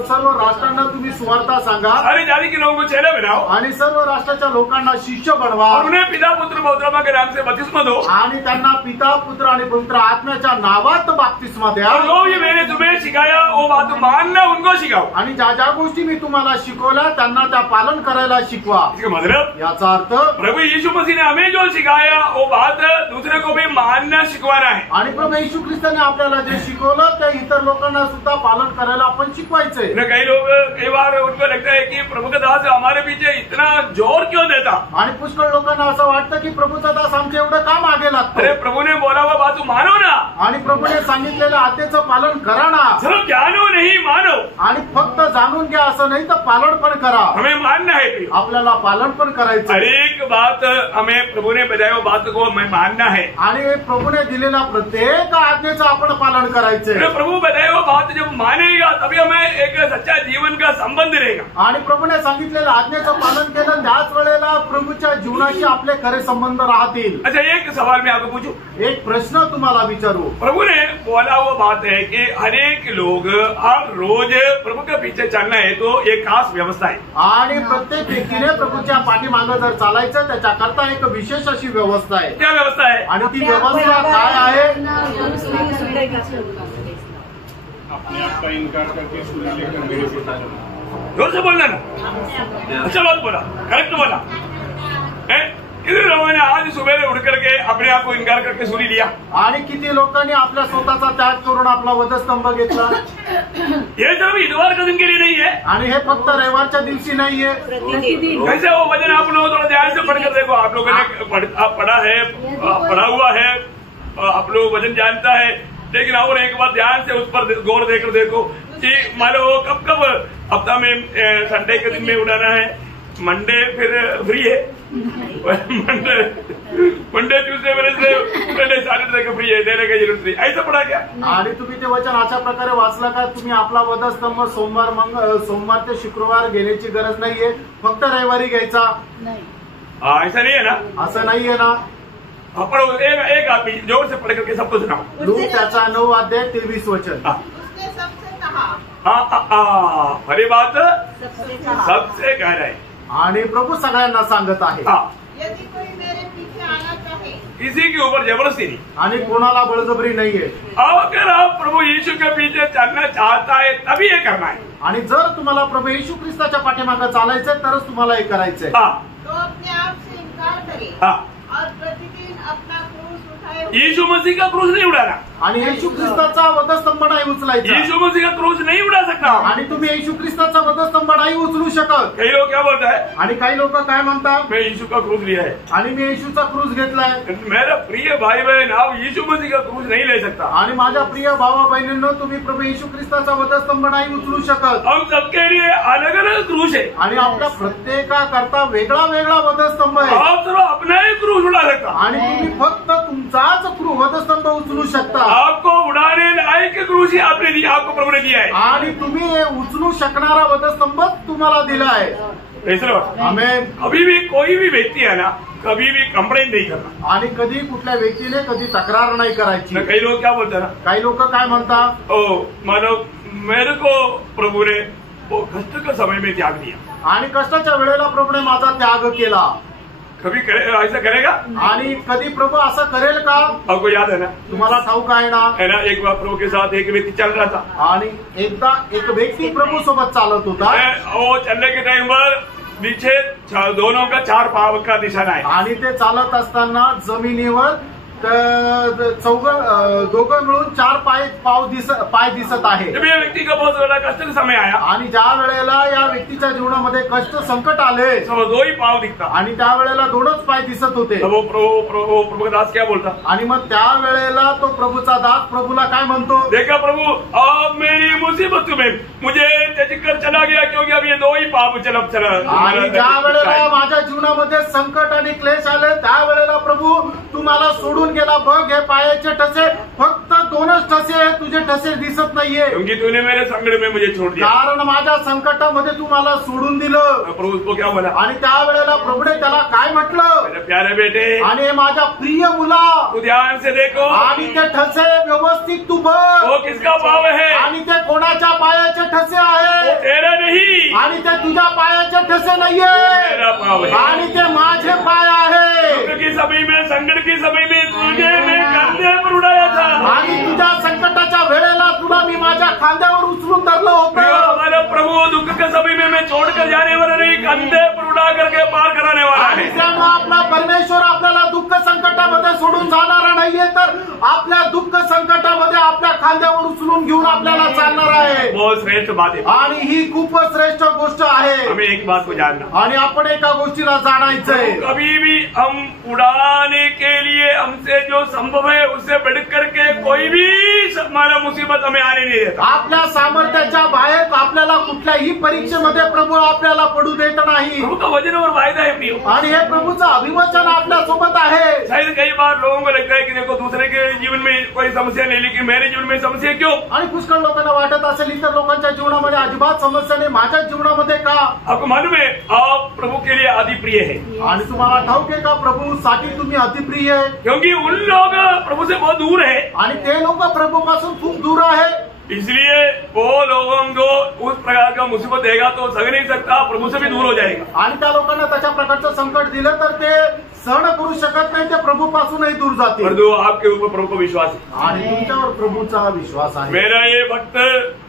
सर्व राष्ट्रांना तुम्ही सुवार्ता सांगा। सारी जाति के लोगों को चेले बनाओ आणि सर्व राष्ट्राच्या लोकांना शिष्य बनवा। और उन्हें पिता पुत्र पवित्र के नाम से बपतिस्मा दो। आणि त्यांना पिता पुत्र आणि पवित्र आत्म्याच्या नावात बपतिस्मा द्या। और जो ये मैंने तुम्हें सिखाया वो बात मानना उनको सिखाओ। आणि ज्या ज्या गोष्टी मी तुम्हाला शिकवल्या त्यांना त्या पालन करायला शिकवा। इसका मतलब याचा अर्थ प्रभु यीशु मसीह ने हमें जो सिखाया वो बात दूसरे को भी मानना सिखवाना है। आणि प्रभू येशू ख्रिस्ताने आपल्याला जे शिकवलं ते इतर लोकांना सुद्धा पालन करायला आपण शिकवायचंय। कई लोग कई बार उनको लगता है कि प्रभु का दास हमारे पीछे इतना जोर क्यों देता? आणि पुष्कळ लोकांना असं वाटतं की प्रभूचा दास आमचं एवढं का मागे लागतो? अरे प्रभु ने बोला हुआ बात मानो ना। आणि प्रभूने सांगितलेल्या आज्ञेचं पालन करा ना। सिर्फ जानो नहीं मानो। आणि फक्त जाणून घ्या असं नाही तर पालन पण करा। हमें मानना है, आपल्याला पालन पण करायचं। हर एक बात हमें प्रभु ने बताया बात को हमें मानना है। आणि प्रभूने दिलेल्या प्रत्येक आज्ञेचं आपण पालन करायचंय। प्रभु बताया हुआ बात जब मानेगा तभी हमें एक सच्चा जीवन का संबंध रहेगा। आणि प्रभूने सांगितलेल्या आज्ञेचं पालन केलं त्याच वेळेला प्रभूच्या जीवनाशी आपले खरे संबंध राहतील। अच्छा, एक सवाल मैं आपको पूछूं, एक प्रश्न तुम्हाला विचारू। प्रभु ने बोला हुआ बात है कि हर एक लोग हर रोज प्रभु के पीछे चलना है तो एक खास व्यवस्था है। आणि प्रत्येक व्यक्तीने प्रभूच्या पाठीमागे जर चालायचं त्याच्याकरता एक विशेष अशी व्यवस्था आहे। क्या व्यवस्था है? आणि ती व्यवस्था काय आहे? अपने आप का इनकार करके सूर्य लेकर मेरे पिता चलो। जोर से बोलना ना। अच्छा बात बोला, करेक्ट बोला। कितने लोगों ने आज सुबह उठ करके अपने आप को इनकार करके सूर्य लिया? आणि किती लोकांनी आपल्या स्वतःचा त्याग करून आपला वधस्तंभ घेतला? ये सिर्फ इतवार का दिन के लिए नहीं है। आणि हे फक्त रविवारच्या दिवशी नाहीये। कैसे वो वचन आप लोग थोड़ा ध्यान से पढ़कर देखो। आप लोगों ने पढ़ा है, पढ़ा हुआ है, आप लोग वचन जानता है, लेकिन और एक बार ध्यान से उस पर गौर देकर देखो कि मान लो कब कब हफ्ता में संडे के दिन में उड़ाना है, मंडे फिर फ्री है, Monday Tuesday Wednesday Friday Saturday का फ्री है, देने का जरूरत नहीं। ऐसा पढ़ा क्या? आणि तुम्ही ते वचन अशा प्रकारे वाचलं का? तुम्ही आपला वधस्तंभ सोमवार ते शुक्रवार घेण्याची गरज नाहीये, फक्त रविवारी घ्यायचा। ऐसा नहीं है ना? असं नाहीये ना? पढ़ो, एक आदमी जोर से पढ़ करके सबको सुनाओ। लूक त्याचा 9 अध्याय 23 वचन। उसने सबसे कहा। हाँ, खरी बात सबसे कहा। सबसे कह रहे हैं। आणि प्रभू सगळ्यांना सांगत आहे, यदि कोई मेरे पीछे आना चाहे, किसी के ऊपर जबरदस्ती नहीं। आणि कोणाला बळजबरी नाहीये। अगर आप प्रभु यीशु के पीछे चलना चाहता है तभी ये करना है। आणि जर तुम्हाला प्रभू येशू ख्रिस्ताच्या पाठीमागे चालायचंय तरच तुम्हाला हे करायचंय। तो अपने आप से इनकार करे हाँ। और प्रतिदिन अपना क्रूस उठाए। यीशु मसीह का क्रूस नहीं उड़ाना। आणि येशू ख्रिस्ताचा वधस्तंभ नाही उचलायचा। यीशु मसीह का क्रूस नहीं उड़ा सकता। आणि तुम्ही येशू ख्रिस्ताचा वधस्तंभ नाही उचलू शकत। कई लोग क्या बोलता है? आणि काही लोक काय म्हणतात? मैं यीशु का क्रूस लिया है। आणि मी येशूचा क्रूस घेतलाय। मेरा प्रिय भाई बहन, आप यीशु मसीह का क्रूस नहीं ले सकता। आणि माझ्या प्रिय भावा बहिणींनो, तुम्ही प्रभू येशू ख्रिस्ताचा वधस्तंभ नाही उचलू शकत। हम सबके लिए अलग अलग क्रूस है। आणि आपल्या प्रत्येकाकरता वेगळा वेगळा वधस्तंभ आहे। आप सिर्फ अपना ही क्रूस उड़ा सकता। आणि तुम्ही फक्त तुमचाच वधस्तंभ उचलू शकता। आपको उड़ाने लायक क्रूस ही आपने दिया, आपको प्रभु ने दिया है। आणि तुम्ही हे उचलू शकणारा वधस्तंभ तुम्हाला दिला आहे। आमेन। कभी भी कोई भी व्यक्ति है ना, कभी भी कंप्लेन नहीं करना। आणि कधी कुठल्या व्यक्तीने कधी तक्रार नाही करायची। कई लोग क्या बोलते हैं ना, काही लोक काय म्हणतात? ओ मानो मेरे को प्रभु ने वो कष्ट के समय में त्याग दिया आणि कष्टाच्या वेळेला प्रभूने माझा त्याग केला. कभी ऐसा करेगा? आणि कधी प्रभू असं करेल का? आपको याद है ना? तुम्हाला ठाऊक आहे ना? एक बार प्रभु के साथ एक व्यक्ति चल रहा था आणि एकदा एक व्यक्ती प्रभू सोबत चालत होता. वो चलने के टाइम पर नीचे दोनों का 4 पाव का निशान आहे आणि ते चालत असताना जमिनीवर दोघं मिळून 4 पाय दिसत आहे. जब ये व्यक्ति का बहुत बड़ा कष्ट का समय आया आणि ज्या वेळेला या व्यक्तीच्या जीवनामध्ये कष्ट संकट आले, 2 ही पाव दिखता आणि त्या वेळेला 2च पाय दिसत होते. वो प्रभु दास क्या बोलता? आणि मग त्या वेळेला तो प्रभूचा दास प्रभूला काय म्हणतो? देखा प्रभु, अब मेरी मुसीबत में मुझे त्याचीकर चला गया, क्योंकि अब ये 2 ही पाव चला. आणि ज्या वेळेला माझ्या जीवनामध्ये संकट आणि क्लेश आले, त्यावेळेला प्रभू तू मला सोडून गेला. बघ, हे पायाचे ठसे फक्त 2च ठसे आहेत, तुझे ठसे दिसत नाहीये. क्योंकि तूने मेरे संकट में मुझे छोड़ दिया. कारण माझ्या संकटामध्ये तू मला सोडून दिलं. प्रभु उसको क्या बोला? आणि त्यावेळेला प्रभूने त्याला काय म्हटलं? मेरे प्यारे बेटे, आणि माझ्या प्रिय मुला, तू ध्यान से देखो, आणि ते ठसे व्यवस्थित तू बघ. वो किसका पाव है? आणि ते कोणाच्या पायाचे ठसे आहे? तेरा नहीं. आणि ते तुझ्या पायाचे ठसे नाहीये, मेरा पाव है. आणि ते माझे पाय आहे. दुख की समय में, संकट की समय में तुझे मैं कंधे पर उड़ाया था. आणि तुझ्या संकटाच्या वेळेला तुला मी माझ्या खांद्यावर उचलून धरलं होतं. हमारा प्रभु दुख के समय में मैं छोड़कर जाने वाला नहीं, कंधे पर उड़ा करके पार कराने वाला आणि है. त्यामुळे आपला परमेश्वर आपल्याला दुःख संकटामध्ये सोडून जाणारा नाहीये, तर आपल्या दुःख संकटामध्ये आपल्या खांद्यावर उचलून घेऊन आपल्याला चालणार आहे. बहुत श्रेष्ठ बात है. आणि ही खूपच श्रेष्ठ गोष्ट आहे. हमें एक बात को जानना, आणि आपण एका गोष्टीला जाणायचंय, कभी भी हम उड़ाने के लिए हमसे जो संभव है उससे बढ़ करके कोई भी हमारा मुसीबत हमें आने नहीं देता. आपल्या सामर्थ्याच्या बाहेर आपल्याला कुठल्याही परीक्षेमध्ये प्रभू आपल्याला पडू देत नाही. प्रभु का वचन और वायदा है प्रियो. आणि हे प्रभूचं अभिवचन आपल्या सोबत आहे. शायद कई बार लोगों को लगता है कि देखो दूसरे के जीवन में कोई समस्या नहीं, लेकिन मेरे जीवन में समस्या क्यों? आणि पुष्कळ लोकांना वाटत असेल इतर लोकांच्या जीवनामध्ये अजिबात समस्या नाही, माझ्या जीवनामध्ये का? आपको मालूम है आप प्रभु के लिए अति प्रिय है. आणि तुम्हाला ठाऊक आहे का, प्रभूसाठी तुम्ही अतिप्रिय आहे. क्योंकि उन लोग प्रभु से बहुत दूर है, आणि ते लोक प्रभूपासून खूप दूर आहे. इसलिए वो लोगों को उस प्रकार का मुसीबत देगा तो सह नहीं सकता, प्रभु से भी दूर हो जाएगा. आणि त्या लोकांना तशा प्रकारचं संकट दिलं तर ते सहन करू शकत नाही, ते प्रभूपासूनही दूर जातील. परंतु आपके ऊपर प्रभु को विश्वास है. आणि तुमच्यावर प्रभूचा विश्वास आहे. मेरा ये भक्त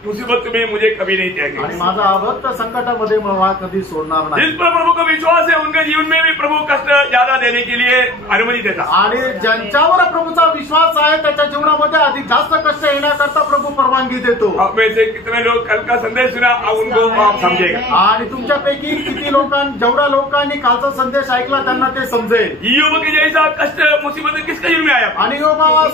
मुसीबत में मुझे कभी नहीं त्यागेगा. आणि माझा हा भक्त संकटामध्ये मला कधी सोडणार नाही. जिस पर प्रभु को विश्वास है उनके जीवन में भी प्रभु कष्ट ज्यादा देने के लिए अनुमति देता. आणि ज्यांच्यावर प्रभूचा विश्वास आहे त्याच्या जीवनामध्ये अधिक जास्त कष्ट येण्याकरता प्रभू परवानगी देतो. आप में से कितने लोग कल का संदेश सुना, अब उनको आप समझेगा. आणि तुमच्यापैकी किती जेवढ्या लोकांनी कालचा संदेश ऐकला त्यांना ते समजेल. ईयोब के जैसा कष्ट मुसीबत किसके जीवन में आया? आणि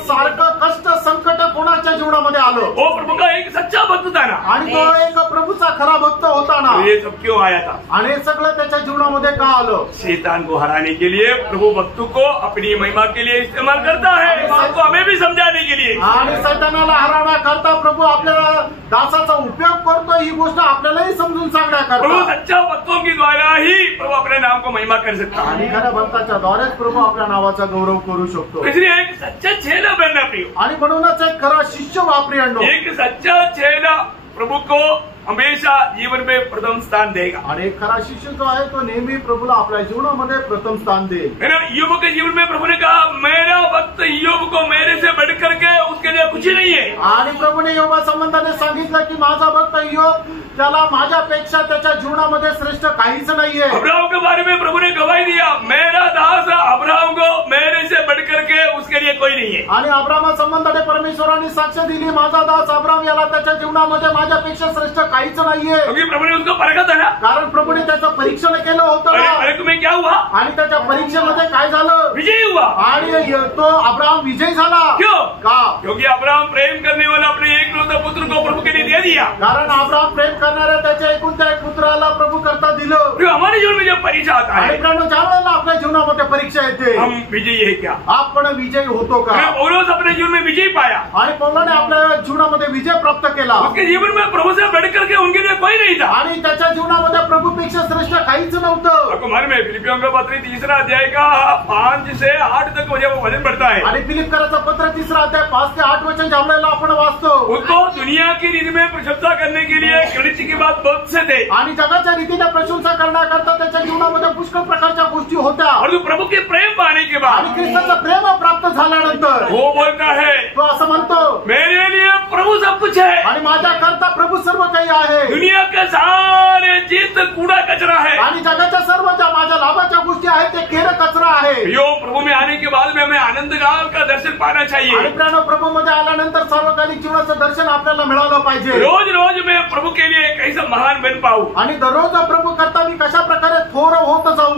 सारखं कष्ट संकट कोणाच्या जीवनामध्ये आलं? वो प्रभु का एक सच्चा भक्त था ना. आणि तो एक प्रभूचा खरा भक्त होता ना. ये सब क्यों आया था? आणि हे सगळं त्याच्या जीवनामध्ये का आलं? शैतान को हराने के लिए प्रभु भक्तों को अपनी महिमा के लिए इस्तेमाल करता है, आपको हमें भी समझाने के लिए. आणि सैतानाला हरवण्याकरता प्रभू आपल्याला दासाचा उपयोग करतो, ही गोष्ट आपल्यालाही समजून प्रभु सांगण्याकरता. सच्चा भक्तों के द्वारा ही प्रभु अपने नाम को महिमा कर सकता है. आणि खऱ्या भक्ताच्या द्वारेच प्रभू आपल्या नावाचा गौरव करू शकतो. इसलिए एक सच्चा चेला बनना प्रिय. आणि म्हणूनच एक खरा शिष्य वापरियांनो, एक सच्चा चेला प्रभु को हमेशा जीवन में प्रथम स्थान देगा. आणि एक खरा शिष्य जो आहे तो नेहमी प्रभूला आपल्या जीवनामध्ये प्रथम स्थान देईल. ईयोब के जीवन में प्रभु ने कहा, मेरा भक्त ईयोब को मेरे से बढ़ करके उसके लिए कुछ ही नहीं है. आणि प्रभूने योबा संबंधाने सांगितलं की माझा भक्त ईयोब, त्याला माझ्यापेक्षा त्याच्या जीवनामध्ये श्रेष्ठ काहीच नाहीये. अब्राहम के बारे में प्रभु ने गवाही दिया, मेरा दास अब्राहम को मेरे से बढ़ करके उसके लिए कोई नहीं है. आणि अब्रामा संबंधाने परमेश्वराने साक्ष दिली, माझा दास अब्राम याला त्याच्या जीवनामध्ये माझ्यापेक्षा श्रेष्ठ काहीच नाहीये. क्योंकि प्रभु ने उसको परखा था ना. कारण प्रभूने त्याचं परीक्षण केलं होतं. परख में क्या हुआ? आणि त्याच्या परीक्षेमध्ये काय झालं? विजयी हुआ. आणि तो अब्राम विजयी झाला. क्यों? का? क्योंकि अब्राहम प्रेम करने वाला अपने एकलौते पुत्र को प्रभु के लिए दे दिया. कारण अब्राम प्रेम करणाऱ्या त्याच्या एकूण त्या एक पुत्राला प्रभु करता दिलं. हमारे जीवन में जब परीक्षा आता आणि है, ज्या वेळेला आपल्या जीवनामध्ये परीक्षा येते, हम विजयी है क्या? आपण विजयी होतो का? पौलुस अपने जीवन में विजय पाया आणि पौलाने आपल्या जीवनामध्ये विजय प्राप्त केला. उसके जीवन में प्रभु से बढ़कर के उनके लिए कोई नहीं था. आणि त्याच्या जीवनामध्ये प्रभूपेक्षा श्रेष्ठ काहीच नव्हतं. आपको मालूम है फिलिपियों का पत्र 3 अध्याय का 5 से 8 तक वजन बढ़ता है. आणि फिलिप्पियराचं पत्र 3 अध्याय 5 ते 8 वचन ज्यावेळेला आपण वाचतो, उसको दुनिया की रीति में प्रशंसा करने के लिए गणित की बात बहुत से थे. आणि जगाच्या रीतीने प्रशंसा करण्याकरता त्याच्या जीवनामध्ये पुष्कळ प्रकारच्या गोष्टी होत्या. और जो प्रभु के प्रेम पाने के बाद आणि ख्रिस्ताचं प्रेम प्राप्त झाल्यानंतर वो बोलता है तो असं म्हणतो, मेरे लिए प्रभु सब कुछ है. आणि माझ्या करता प्रभू सर्व काही आहे. दुनिया के सारे जीत कूड़ा कचरा है. आणि जगाच्या सर्व ज्या माझ्या लाभाच्या गोष्टी आहेत ते खेर कचरा आहे. यो प्रभु में आने के बाद में हमें आनंद काल का दर्शन पाना चाहिए. आणि प्रणव प्रभू मध्ये आल्यानंतर सार्वकालिक जीवनाचं दर्शन आपल्याला मिळालं पाहिजे. रोज रोज मैं प्रभु के लिए कैसे महान बन पाऊं. आणि दररोज प्रभू करता मी कशा प्रकारे थोर होत जाऊ.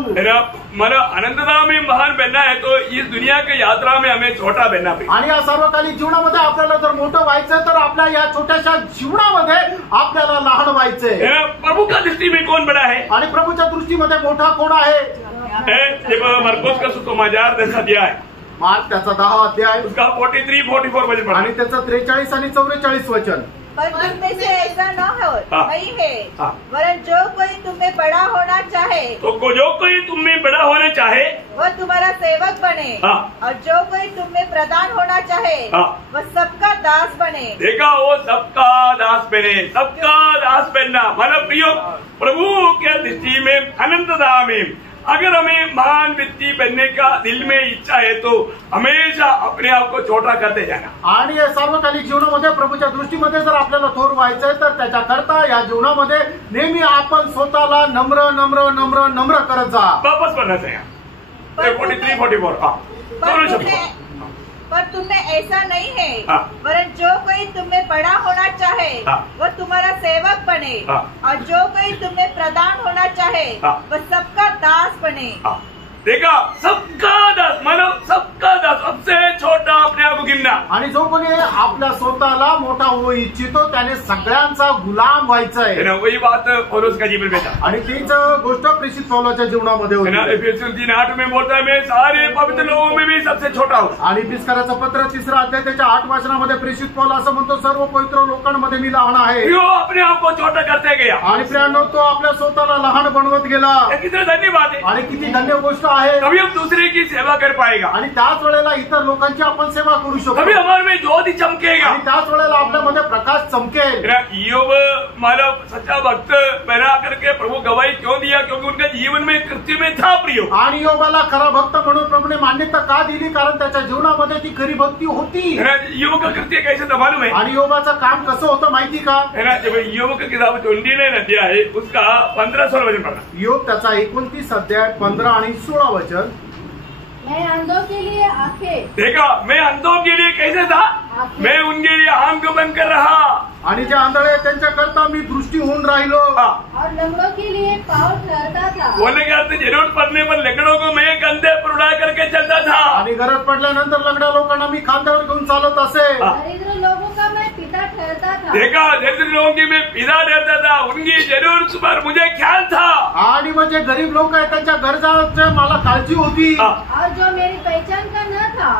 मला आनंददा में महान बनना है तो इस दुनिया की यात्रा में हमें छोटा बनना पड़ेगा. आणि या सार्वकालिक जीवनामध्ये आपल्याला जर मोठं व्हायचं तर आपल्या या छोट्याशा जीवनामध्ये आपल्याला लहान व्हायचंय. प्रभु का दृष्टि में कौन बड़ा है? आणि प्रभूच्या दृष्टीमध्ये मोठा कोण आहे? मरकोस का सुसमाचार 10 अध्याय, मार्क त्याचा 10 अध्याय उसका 43-44 वचन पढ़ा. आणि त्याचं 43 आणि 44 वचन. पर तुम में से ऐसा न हो नहीं है, वरन जो कोई तुम में बड़ा होना चाहे तो जो कोई तुम में बड़ा होना चाहे वह तुम्हारा सेवक बने, और जो कोई तुम में प्रधान होना चाहे वह सबका दास बने. देखा, वो सबका दास बने. सबका दास बनना मतलब प्रियो प्रभु के दृष्टि में अनंतता में अगर हमें महान व्यक्ति बनने का दिल में इच्छा है तो हमेशा अपने आप को छोटा करते जाना. आणि या सार्वकालिक जीवनामध्ये प्रभूच्या दृष्टीमध्ये जर आपल्याला थोर व्हायचंय तर त्याच्याकरता या जीवनामध्ये नेहमी आपण स्वतःला नम्र नम्र नम्र नम्र करत जा. वापस बनना चाहिए. 43-44 दोनों शब्द. पर तुम्हें ऐसा नहीं है, वरन जो कोई तुम्हें बड़ा होना चाहे वह तुम्हारा सेवक बने, और जो कोई तुम्हें प्रधान होना चाहे वह सबका दास बने. देखा, सबका दास मतलब सबका दास, सबसे छोटा अपने आप को गिनना. आणि जो कोणी आपल्या स्वतःला मोठा होऊ इच्छितो त्याने सगळ्यांचा गुलाम व्हायचा आहे. वही बात पौलुस का जीवन में था. आणि तीच गोष्ट प्रेषित पौलाच्या जीवनामध्ये होती. एफेसियों 3:8 में बोलता है मैं सारे पवित्र लोगों में भी सबसे छोटा हूँ. आणि फिलिप्पियराचं पत्र 3 अध्याय त्याच्या 8 वचनामध्ये प्रेषित पौल असं म्हणतो, सर्व पवित्र लोकांमध्ये मी लहान आहे. अपने आप को छोटा करते गया. आणि प्रियांनो तो आपल्या स्वतःला लहान बनवत गेला. किती धन्यवाद आहे. आणि किती धन्य गोष्ट आहे. कभी हम दूसरे की सेवा कर पाएगा. आणि त्याच वेळेला इतर लोकांची आपण सेवा करू शकतो. कभी हमारे में ज्योति चमकेगा. आणि त्याच वेळेला आपल्यामध्ये प्रकाश चमकेल. ईयोब मानव सच्चा भक्त बना करके प्रभु गवाही क्यों दिया? क्योंकि उनका जीवन में कृत्य में था प्रियो. आणि ईयोबाला खरा भक्त म्हणून प्रभूने मान्यता का दिली? कारण त्याच्या जीवनामध्ये ती खरी भक्ती होती. ईयोब का कृत्य कैसे था मालूम है? आणि ईयोबाचं काम कसं होतं माहिती का? जब ईयोब की किताब 29 अध्याय है उसका 15-16 वचन पढ़ा. ईयोब त्याचा 29 अध्याय 15 आणि 16 वचन. मैं अंधों के लिए आंखें. देखा, मैं अंधों के लिए कैसे था? मैं उनके लिए आंख बनकर रहा. आणि जे आंधळे त्यांच्याकरता मी दृष्टी होऊन राहिलो. और लंगड़ों के लिए पाँव ठहरता था. बोलने के अर्थ जरूरत पड़ने पर लकड़ों को मैं कंधे पर उड़ा करके चलता था. आणि गरज पडल्यानंतर लंगड्या लोकांना मी खांद्यावर घेऊन चालत असे. दरिद्र लोगों का मैं पिता ठहरता था. देखा, दरिद्र लोगों की मैं पिता ठहरता था. उनकी जरूरत पर मुझे ख्याल था. आणि म्हणजे गरीब लोक आहेत त्यांच्या गरजांची मला काळजी होती. और जो मेरी पहचान का न था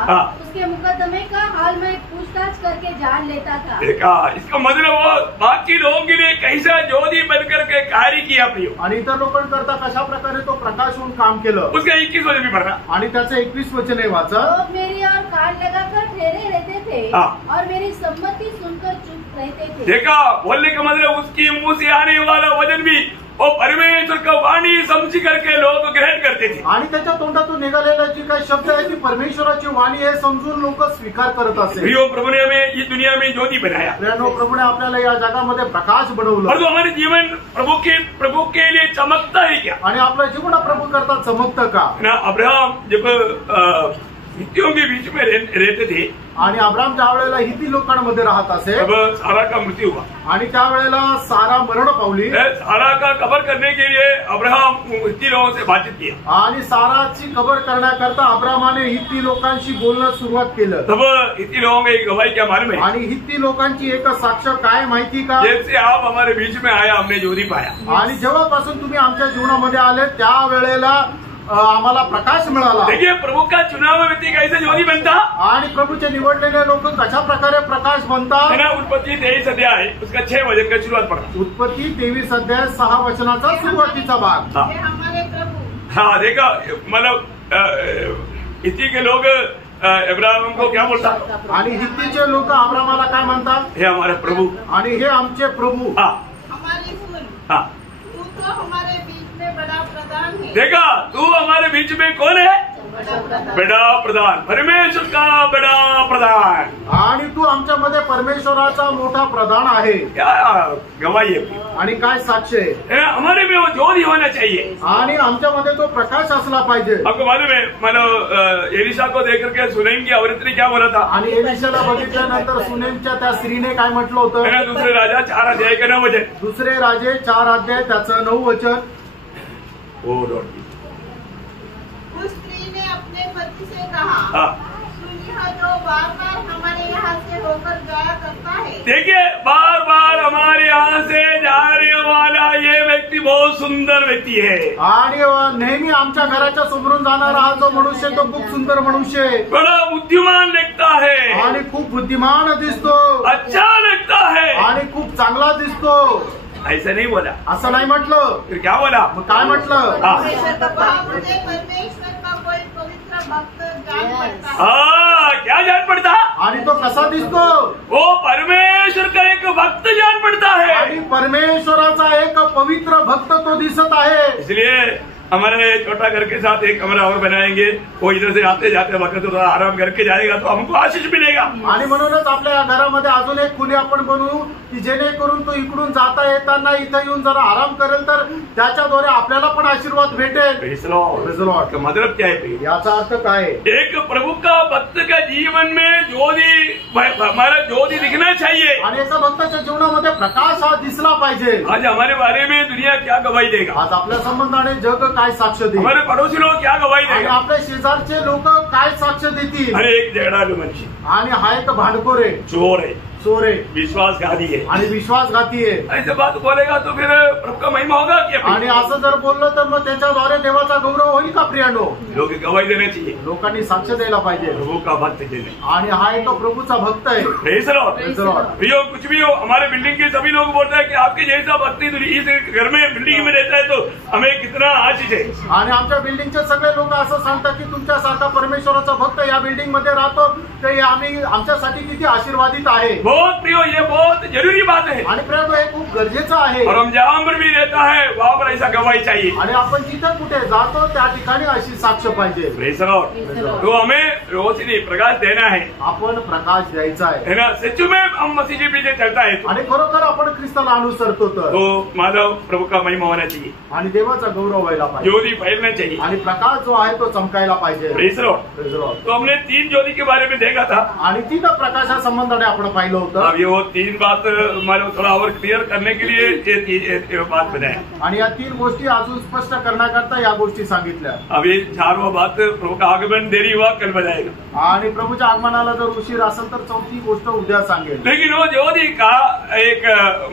उसके मुकदमे का हाल में पूछताछ करके जान लेता था. देखा, इसका मतलब वो बाकी लोगों के लिए कैसा ज्योति बनकर के कार्य किया प्रियो. आणि इतर लोकांकरता कशा प्रकारे तो प्रकाश होऊन काम केलं. उसका 21 वचन भी पढ़ना. आणि त्याचं 21 वचन आहे वाचा. लोग मेरी और कान लगाकर ठहरे रहते थे और मेरी सम्मति सुनकर चुप रहते थे. देखा, बोलने का मतलब उसकी मुंह से आने वाला वचन भी वो परमेश्वर का वाणी समझ करके लोग ग्रहण करते थे. आणि त्याच्या तोंडातून निघालेला जी काही शब्द आहे ती परमेश्वराची वाणी आहे समजून लोक स्वीकार करत असे. प्रभु ने हमें इस दुनिया में ज्योति बनाया. प्रभूने आपल्याला या जगामध्ये प्रकाश बनवलं. और हमारे जीवन प्रभु के लिए चमकता है क्या? आणि आपलं जीवन प्रभू करता चमकतं का? अब्राहम जब हित्तियों के बीच में रहते थे आणि अब्राम ज्या वेळेला हिती लोकांमध्ये राहत असे तब सारा का मृत्यू हुआ. आणि त्यावेळेला सारा मरण पावली. सारा का कबर करने के लिए अब्राहम हित्ती लोगों से बातचीत किया. आणि साराची कबर करण्याकरता अब्रामाने हिती लोकांशी बोलणं सुरुवात केलं. तब हित्ती लोगों की गवाही क्या मालूम है? आणि हिती लोकांची एक साक्ष काय माहिती का? जैसे आप हमारे बीच में आया हमने ज्योति पाया. आणि जेव्हापासून तुम्ही आमच्या जीवनामध्ये आले त्यावेळेला आम्हाला प्रकाश मिळाला। देखिए प्रभु का चुनाव व्यक्ति कैसे ज्योति बनता, आणि प्रभूचे निवडलेले लोक कशा प्रकारे प्रकाश बनतात। है ना। उत्पत्ति 23 अध्याय उसका 6 वचन का शुरुआत पढ़ा। उत्पत्ती 23 अध्याय 6 वचनाचा सुरुवातीचा भाग। हाँ। हे हमारे प्रभु। हाँ देखा, मतलब इसी के लोग अब्राहम को क्या बोलता, आणि हित्तीचे लोक अब्रामाला काय म्हणतात, हे हमारे प्रभु, आणि हे आमचे प्रभू। हाँ हमारी सुन, हाँ। तू तो हमारे बीच में बड़ा प्रधान है। देखा, तू हमारे बीच में कौन है, बड़ा प्रधान, परमेश्वर का बड़ा प्रधान। आणि तू आमच्यामध्ये परमेश्वराचा मोठा प्रधान आहे। क्या गवाही है, आणि काय साक्ष आहे, हमारे में वो ज्योति होना चाहिए, आणि आमच्यामध्ये तो प्रकाश असला पाहिजे। आपको मालूम है, मानो एलिशा को देख करके सुनैम की औरत ने क्या बोला था, आणि एलिशाला बघितल्यानंतर सुनेमच्या त्या स्त्रीने काय म्हटलं होतं, है ना। दूसरे राजा 4 अध्याय का 9 वचन, दुसरे राजे 4 अध्याय त्याचं 9 वचन। ओ लॉर्ड, उस स्त्री ने अपने पति से कहा, हाँ। सुनिए जो बार बार हमारे यहाँ से होकर जाया करता है। देखिए, बार बार हमारे यहाँ से जाने वाला ये व्यक्ति बहुत सुंदर व्यक्ति है, आणि नेहमी आमच्या घराच्या समोरून जाणारा हा जो मनुष्य तो खूप सुंदर मनुष्य आहे, बड़ा बुद्धिमान लगता है, आणि खूप बुद्धिमान दिसतो, अच्छा लगता है, आणि खूप चांगला दिसतो। ऐसा नहीं बोला, असं नाही म्हटलं, फिर क्या बोला, मग काय म्हटलं, परमेश्वर का मुझे परमेश्वर का कोई पवित्र भक्त जान पड़ता है। हाँ, क्या जान पड़ता, आणि तो कसा दिसतो, वो परमेश्वर का एक भक्त जान पड़ता है। आणि परमेश्वराचा एक पवित्र भक्त तो दिसत आहे। इसलिए हमारे छोटा घर के साथ एक कमरा और बनाएंगे, वो इधर से आते जाते वक्त थोड़ा आराम करके जाएगा तो हमको आशीष मिलेगा। आणि म्हणूनच आपल्या या घरामध्ये अजून एक खोली आपण बनवू की जेणेकरून तो इकडून जाता येताना इथं येऊन जरा आराम करेल तर त्याच्याद्वारे आपल्याला पण आशीर्वाद भेटेल। Praise the Lord. Praise the Lord. का मतलब क्या है, याचा अर्थ काय आहे, एक प्रभु का भक्त का जीवन में ज्योति, हमारा ज्योति दिखना चाहिए। आणि एका भक्ताच्या जीवनामध्ये प्रकाश हा दिसला पाहिजे। आज हमारे बारे में दुनिया क्या गवाही देगा, आज आपल्या संबंधाने जग काय साक्ष देईल, हमारे पड़ोसी लोग क्या गवाही आणि देगा, आपल्या शेजारचे लोक काय साक्ष देतील। अरे एक झगड़ालू मनुष्य, आणि हा एक भांडखोर आहे, चोर है, चोर आहे, विश्वासघाती है, आणि विश्वासघाती आहे। ऐसे बात बोलेगा तो फिर प्रभु का महिमा होगा क्या, आणि असं जर बोललं तर मग त्याच्याद्वारे देवाचा गौरव होईल का प्रियानो। लोग गवाही देना चाहिए, लोकांनी साक्ष द्यायला पाहिजे, प्रभु का भक्त के लिए। आणि हा एक प्रभूचा भक्त आहे। Praise the Lord. Praise the Lord. प्रियो, कुछ भी हो, हमारे बिल्डिंग के सभी लोग बोलते हैं कि आपके जैसा भक्ति इस घर में बिल्डिंग में रहता है तो हमें कितना आशीष है। आणि आमच्या बिल्डिंगचे सगळे लोक असं सांगतात की तुमच्यासारखा परमेश्वराचा भक्त या बिल्डिंग मध्ये राहतो ते आम्ही आमच्यासाठी किती आशीर्वादित आहे। बहुत प्रियो, ये बहुत जरूरी बात है, आणि प्रियानो हे खूप गरजेचं आहे। और हम जहाँ पर भी रहता है वहाँ पर ऐसा गवाही चाहिए। आणि आपण जिथे कुठे जातो त्या ठिकाणी अशी साक्ष पाहिजे। Praise the Lord. तो हमें रोशनी प्रकाश देना है, आपण प्रकाश द्यायचा आहे, है ना। सच्चू में हम मसीह जी पीछे चलता है आणि खरोखर आपण ख्रिस्ताला अनुसरतो तर तो मानव प्रभु का महिमा होना चाहिए, आणि देवाचा गौरव व्हायला पाहिजे, ज्योति फैलना चाहिए। आणि प्रकाश जो आहे तो चमकायला पाहिजे। Praise the Lord. Praise the Lord. तो हमने 3 ज्योति के बारे में देखा था। आणि तीन प्रकाशा संबंधाने आपण पाहिलं होतं। अब ये वो 3 बात हमारे थोड़ा और क्लियर करने के लिए ये बात बनाया, आणि या 3 गोष्टी अजून स्पष्ट करण्याकरता या गोष्टी सांगितल्या। अब ये 4वां बात प्रभु का आगमन देरी हुआ कल बताएगा, आणि प्रभूच्या आगमनाला जर उशीर असेल तर 4थी गोष्ट उद्या सांगेल। लेकिन वो ज्योति का एक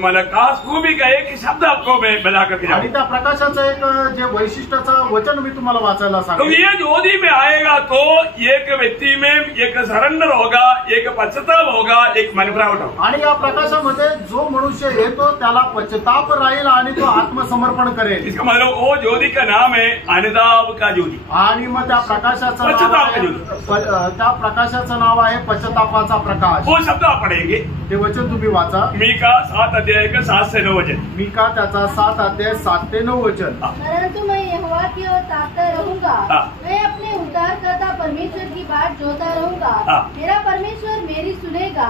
मतलब खास खूबी का एक शब्द आपको मैं बता करके आणि जाऊँ। त्या प्रकाशाचं एक जे वैशिष्ट्याचं वचन मी तुम्हाला वाचायला तो सांगेन। ये ज्योति में आएगा तो एक व्यक्ती में एक सरेंडर होगा, एक पश्चाताप होगा, एक मनफरावट होगा। आणि या प्रकाशामध्ये जो मनुष्य येतो त्याला पश्चाताप राहील आणि तो आत्मसमर्पण करेल। इसका मतलब वो ज्योति का नाम है अनुताप का ज्योति। आणि मग त्या प्रकाशाचं नाव पश्चाताप आहे त्या प्रकाशाचं नाव आहे पश्चातापाचा प्रकाश। वो शब्द आप पढ़ेंगे, ते वचन तुम्ही वाचा, मीका 7 अध्याय का 7 से 9 वचन। मीका त्याचा 7 अध्याय 7 ते 9 वचन। परंतु मैं यहोवा की ओर ताकता रहूंगा, मैं अपने उद्धारकर्ता परमेश्वर की बाट जोता रहूंगा। मेरा परमेश्वर मेरी सुनेगा।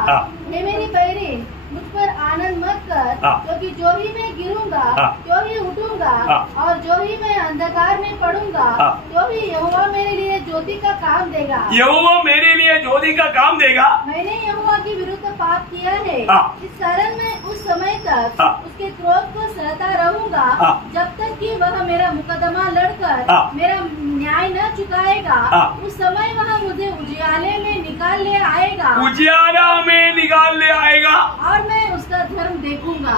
हे मेरी बहरीन, मुझ पर आनंद मत कर, क्योंकि जो ही मैं गिरूंगा जो ही उठूंगा, और जो ही मैं अंधकार में पड़ूंगा तो ही यहोवा मेरे लिए ज्योति का काम देगा। यहोवा मेरे लिए ज्योति का काम देगा। मैंने यहोवा के विरुद्ध पाप किया है, इस कारण मैं उस समय तक उसके क्रोध को सहता रहूंगा जब तक कि वह मेरा मुकदमा लड़कर मेरा न्याय न चुकाएगा। उस समय वह मुझे उजियाले में निकाल ले आएगा, उजियाला में निकाल ले आएगा, और मैं उसका धर्म देखूंगा।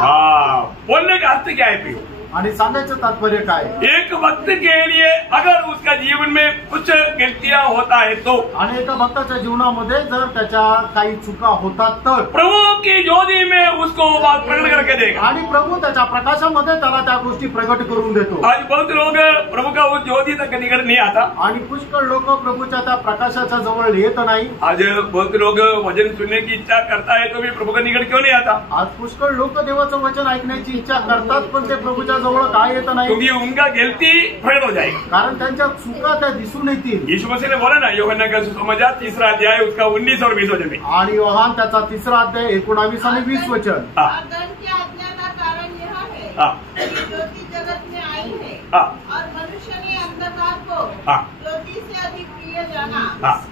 बोलने का अर्थ क्या है प्रियो? आणि सांगायचं तात्पर्य काय? एक भक्त के लिए अगर उसका जीवन में कुछ गलतियां होता है तो, आणि एका भक्ताच्या जीवनामध्ये जर त्याच्या काही चुका होतात तर प्रभु की ज्योति में उसको वो बात प्रकट करके देगा। आणि प्रभू त्याच्या प्रकाशामध्ये त्याला त्या गोष्टी प्रकट करून देतो। आज बहुत लोग प्रभु का उस ज्योति तक निकट नहीं आता। आणि पुष्कळ लोक प्रभूच्या त्या प्रकाशाच्या जवळ येत नाही। आज बहुत लोग वचन सुनने की इच्छा करता है तो भी प्रभु का निकट क्यों नहीं आता? आज पुष्कळ लोक देवाचं वचन ऐकण्याची इच्छा करतात पण ते प्रभूच्या जवळ काय येत नाही? क्योंकि उनका गलती प्रकट हो जाएगी, कारण त्यांच्या चुका त्या दिसून येतील। यीशु मसीह ने बोला ना, यूहन्ना का सुसमाचार 3 अध्याय उसका 19 और 20 वचन में। आणि योहान त्याचा 3 अध्याय 19 आणि 20 वचन। धन की आज्ञा का कारण यह है कि ज्योति जगत में आई है और मनुष्य ने अंधकार को ज्योति से अधिक प्रिय जाना,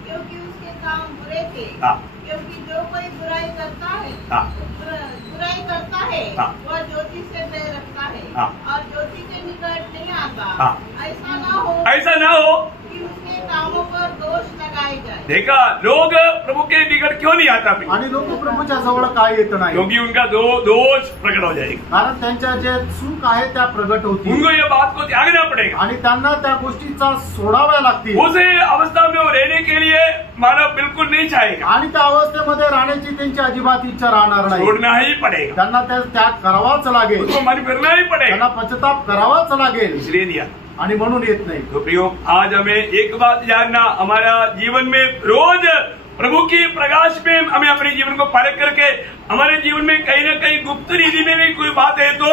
क्योंकि उसके काम बुरे थे। क्योंकि जो कोई बुराई करता है वह ज्योति से भय रखता है और ज्योति के निकट नहीं आता। ऐसा ना हो कि उसके कामों पर दोष लगाए जाए। देखा, लोग प्रभु के निकट क्यों नहीं आता? आणि लोक प्रभूच्या जवळ काय येत नाही? क्योंकि उनका दोष प्रकट हो जाएगा, कारण त्यांच्या जे चूक आहे त्या प्रगट होतील। उनको ये बात को त्यागना पड़ेगा आणि त्यांना त्या गोष्टीचा सोडाव्या लागतील। उस अवस्था में वो रहने के लिए मानव बिल्कुल नहीं चाहेगा, आणि त्या अवस्थेमध्ये राहण्याची त्यांची अजिबात इच्छा राहणार नाही। छोड़ना ही पड़ेगा, त्यांना त्याग करावाच लागेल, उसको मन फिरना ही पड़ेगा, त्यांना पश्चाताप करावाच लागेल। इसलिए नहीं आता। आणि म्हणून येत नाही। तो प्रियो, आज हमें एक बात जानना, हमारा जीवन में रोज प्रभु की प्रकाश में हमें अपने जीवन को परख करके हमारे जीवन में कहीं न कहीं गुप्त रीति में भी कोई बात है तो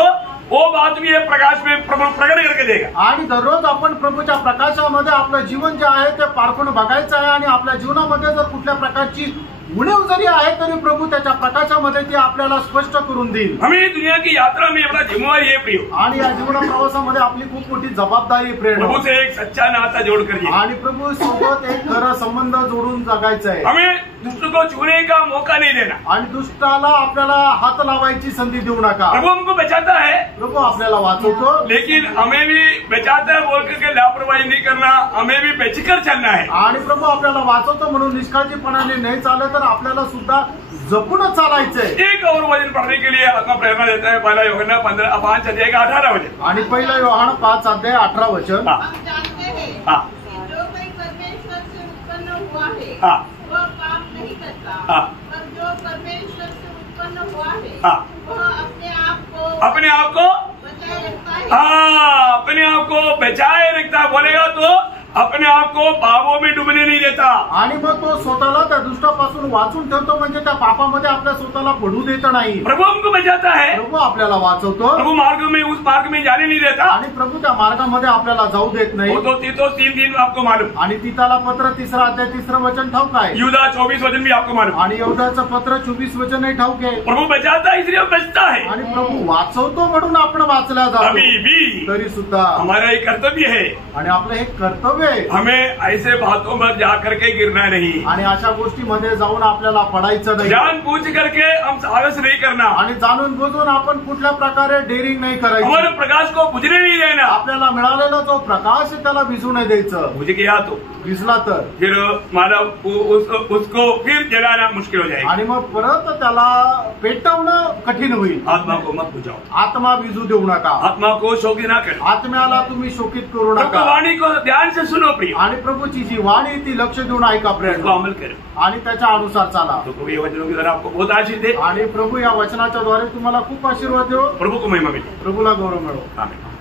वो बात भी प्रकाश में प्रभु प्रकट करके देगा। आणि दररोज आपण प्रभूच्या प्रकाशामध्ये आपलं जीवन जे आहे ते पारखून बघायचं आहे। आणि आपल्या जीवनामध्ये जर कुठल्या प्रकारची उणीव जरी आहे तरी प्रभू त्याच्या प्रकाशामध्ये ती आपल्याला स्पष्ट करून देईल। हमें दुनिया की यात्रा में अपना जिम्मेवारी है प्रियो, आणि या जीवन प्रवासामध्ये आपली खूप मोठी जबाबदारी प्रभु से एक सच्चा नाता जोड़कर जी, आणि प्रभू सोबत एक खरा संबंध जोडून जगायचं आहे। हमें दुष्ट को छूने का मौका नहीं देना, आणि दुष्टाला आपल्याला हात लावायची संधी देऊ नका। प्रभु हमको बचाता है, प्रभू आपल्याला वाचवतो, लेकिन हमें भी बचाता है बोल करके लापरवाही नहीं करना, हमें भी बेचिकर चलना है। आणि प्रभू आपल्याला वाचवतो म्हणून निष्काळजीपणाने नाही चालत तर आपल्याला सुद्धा जपूनच चालायचंय। एक और वचन पढ़ने के लिए आत्मा प्रेरणा देता है, पहला यूहन्ना 5 अध्याय का 18 वचन। आणि पहिला योहान 5 अध्याय 18 वचन। हम जानते हैं कि जो कोई परमेश्वर से उत्पन्न हुआ है वह पाप नहीं करता, पर जो परमेश्वर से उत्पन्न हुआ है वह अपने आप को बचाए रखता है। अपने आप को बचाए रखता है बोलेगा तो अपने आप को पापों में डूबने नहीं देता। आणि मग तो स्वतःला त्या दुष्टापासून वाचून ठेवतो, म्हणजे त्या पापामध्ये आपल्या स्वतःला पडू देत नाही। प्रभु हमको बचाता है, प्रभू आपल्याला वाचवतो, प्रभु मार्ग में उस मार्ग में जाने नहीं देता, आणि प्रभू त्या मार्गामध्ये आपल्याला जाऊ देत नाही। वो तो तीतो 3 दिन आपको मालूम, आणि तिताला पत्र 3 अध्याय 3 वचन ठाऊक आहे, यूदा 24 वचन भी आपको मालूम, आणि यहूदाचं पत्र 24 वचनही ठाऊक आहे। प्रभु बचाता है इसलिए बचता है, आणि प्रभू वाचवतो म्हणून आपण वाचल्या अभी जातो भी तरी सुद्धा हमारा एक कर्तव्य है, आणि आपलं हे कर्तव्य आहे। हमें ऐसे बातों में जा करके गिरना नहीं, आणि अशा गोष्टीमध्ये जाऊन आपल्याला पडायचं नाही, जान बूझ करके हम साहस नहीं करना, आणि जाणून बुजून आपण कुठल्या प्रकारे डेअरिंग नाही हमारे करायची। प्रकाश को बुझने नहीं देना। आपल्याला मिळालेला जो प्रकाश आहे त्याला भिजू नाही द्यायचं। बुझ गया तो भिजला तर फिर मानव उसको फिर जलाना मुश्किल हो जाएगा। आणि मग परत त्याला पेटवणं कठीण होईल। आत्मा को मत बुझाओ, आत्मा भिजू देऊ नका, आत्मा को शोकी ना करो, आत्म्याला तुम्ही शोकित करू प्रभु नका। वाणी को ध्यान से सुनो प्रिय, आणि प्रभूची जी वाणी ती लक्ष देऊन ऐका उसको फ्रेंड, अमल करो, आणि त्याच्या अनुसार चाला। तो प्रभु ये वचनों के द्वारा आपको बहुत आशीष दे, आणि प्रभू या वचनाच्या द्वारे तुम्हाला खूप आशीर्वाद देव। प्रभु को महिमा मिले। प्रभूला गौरव मिळो। आमीन।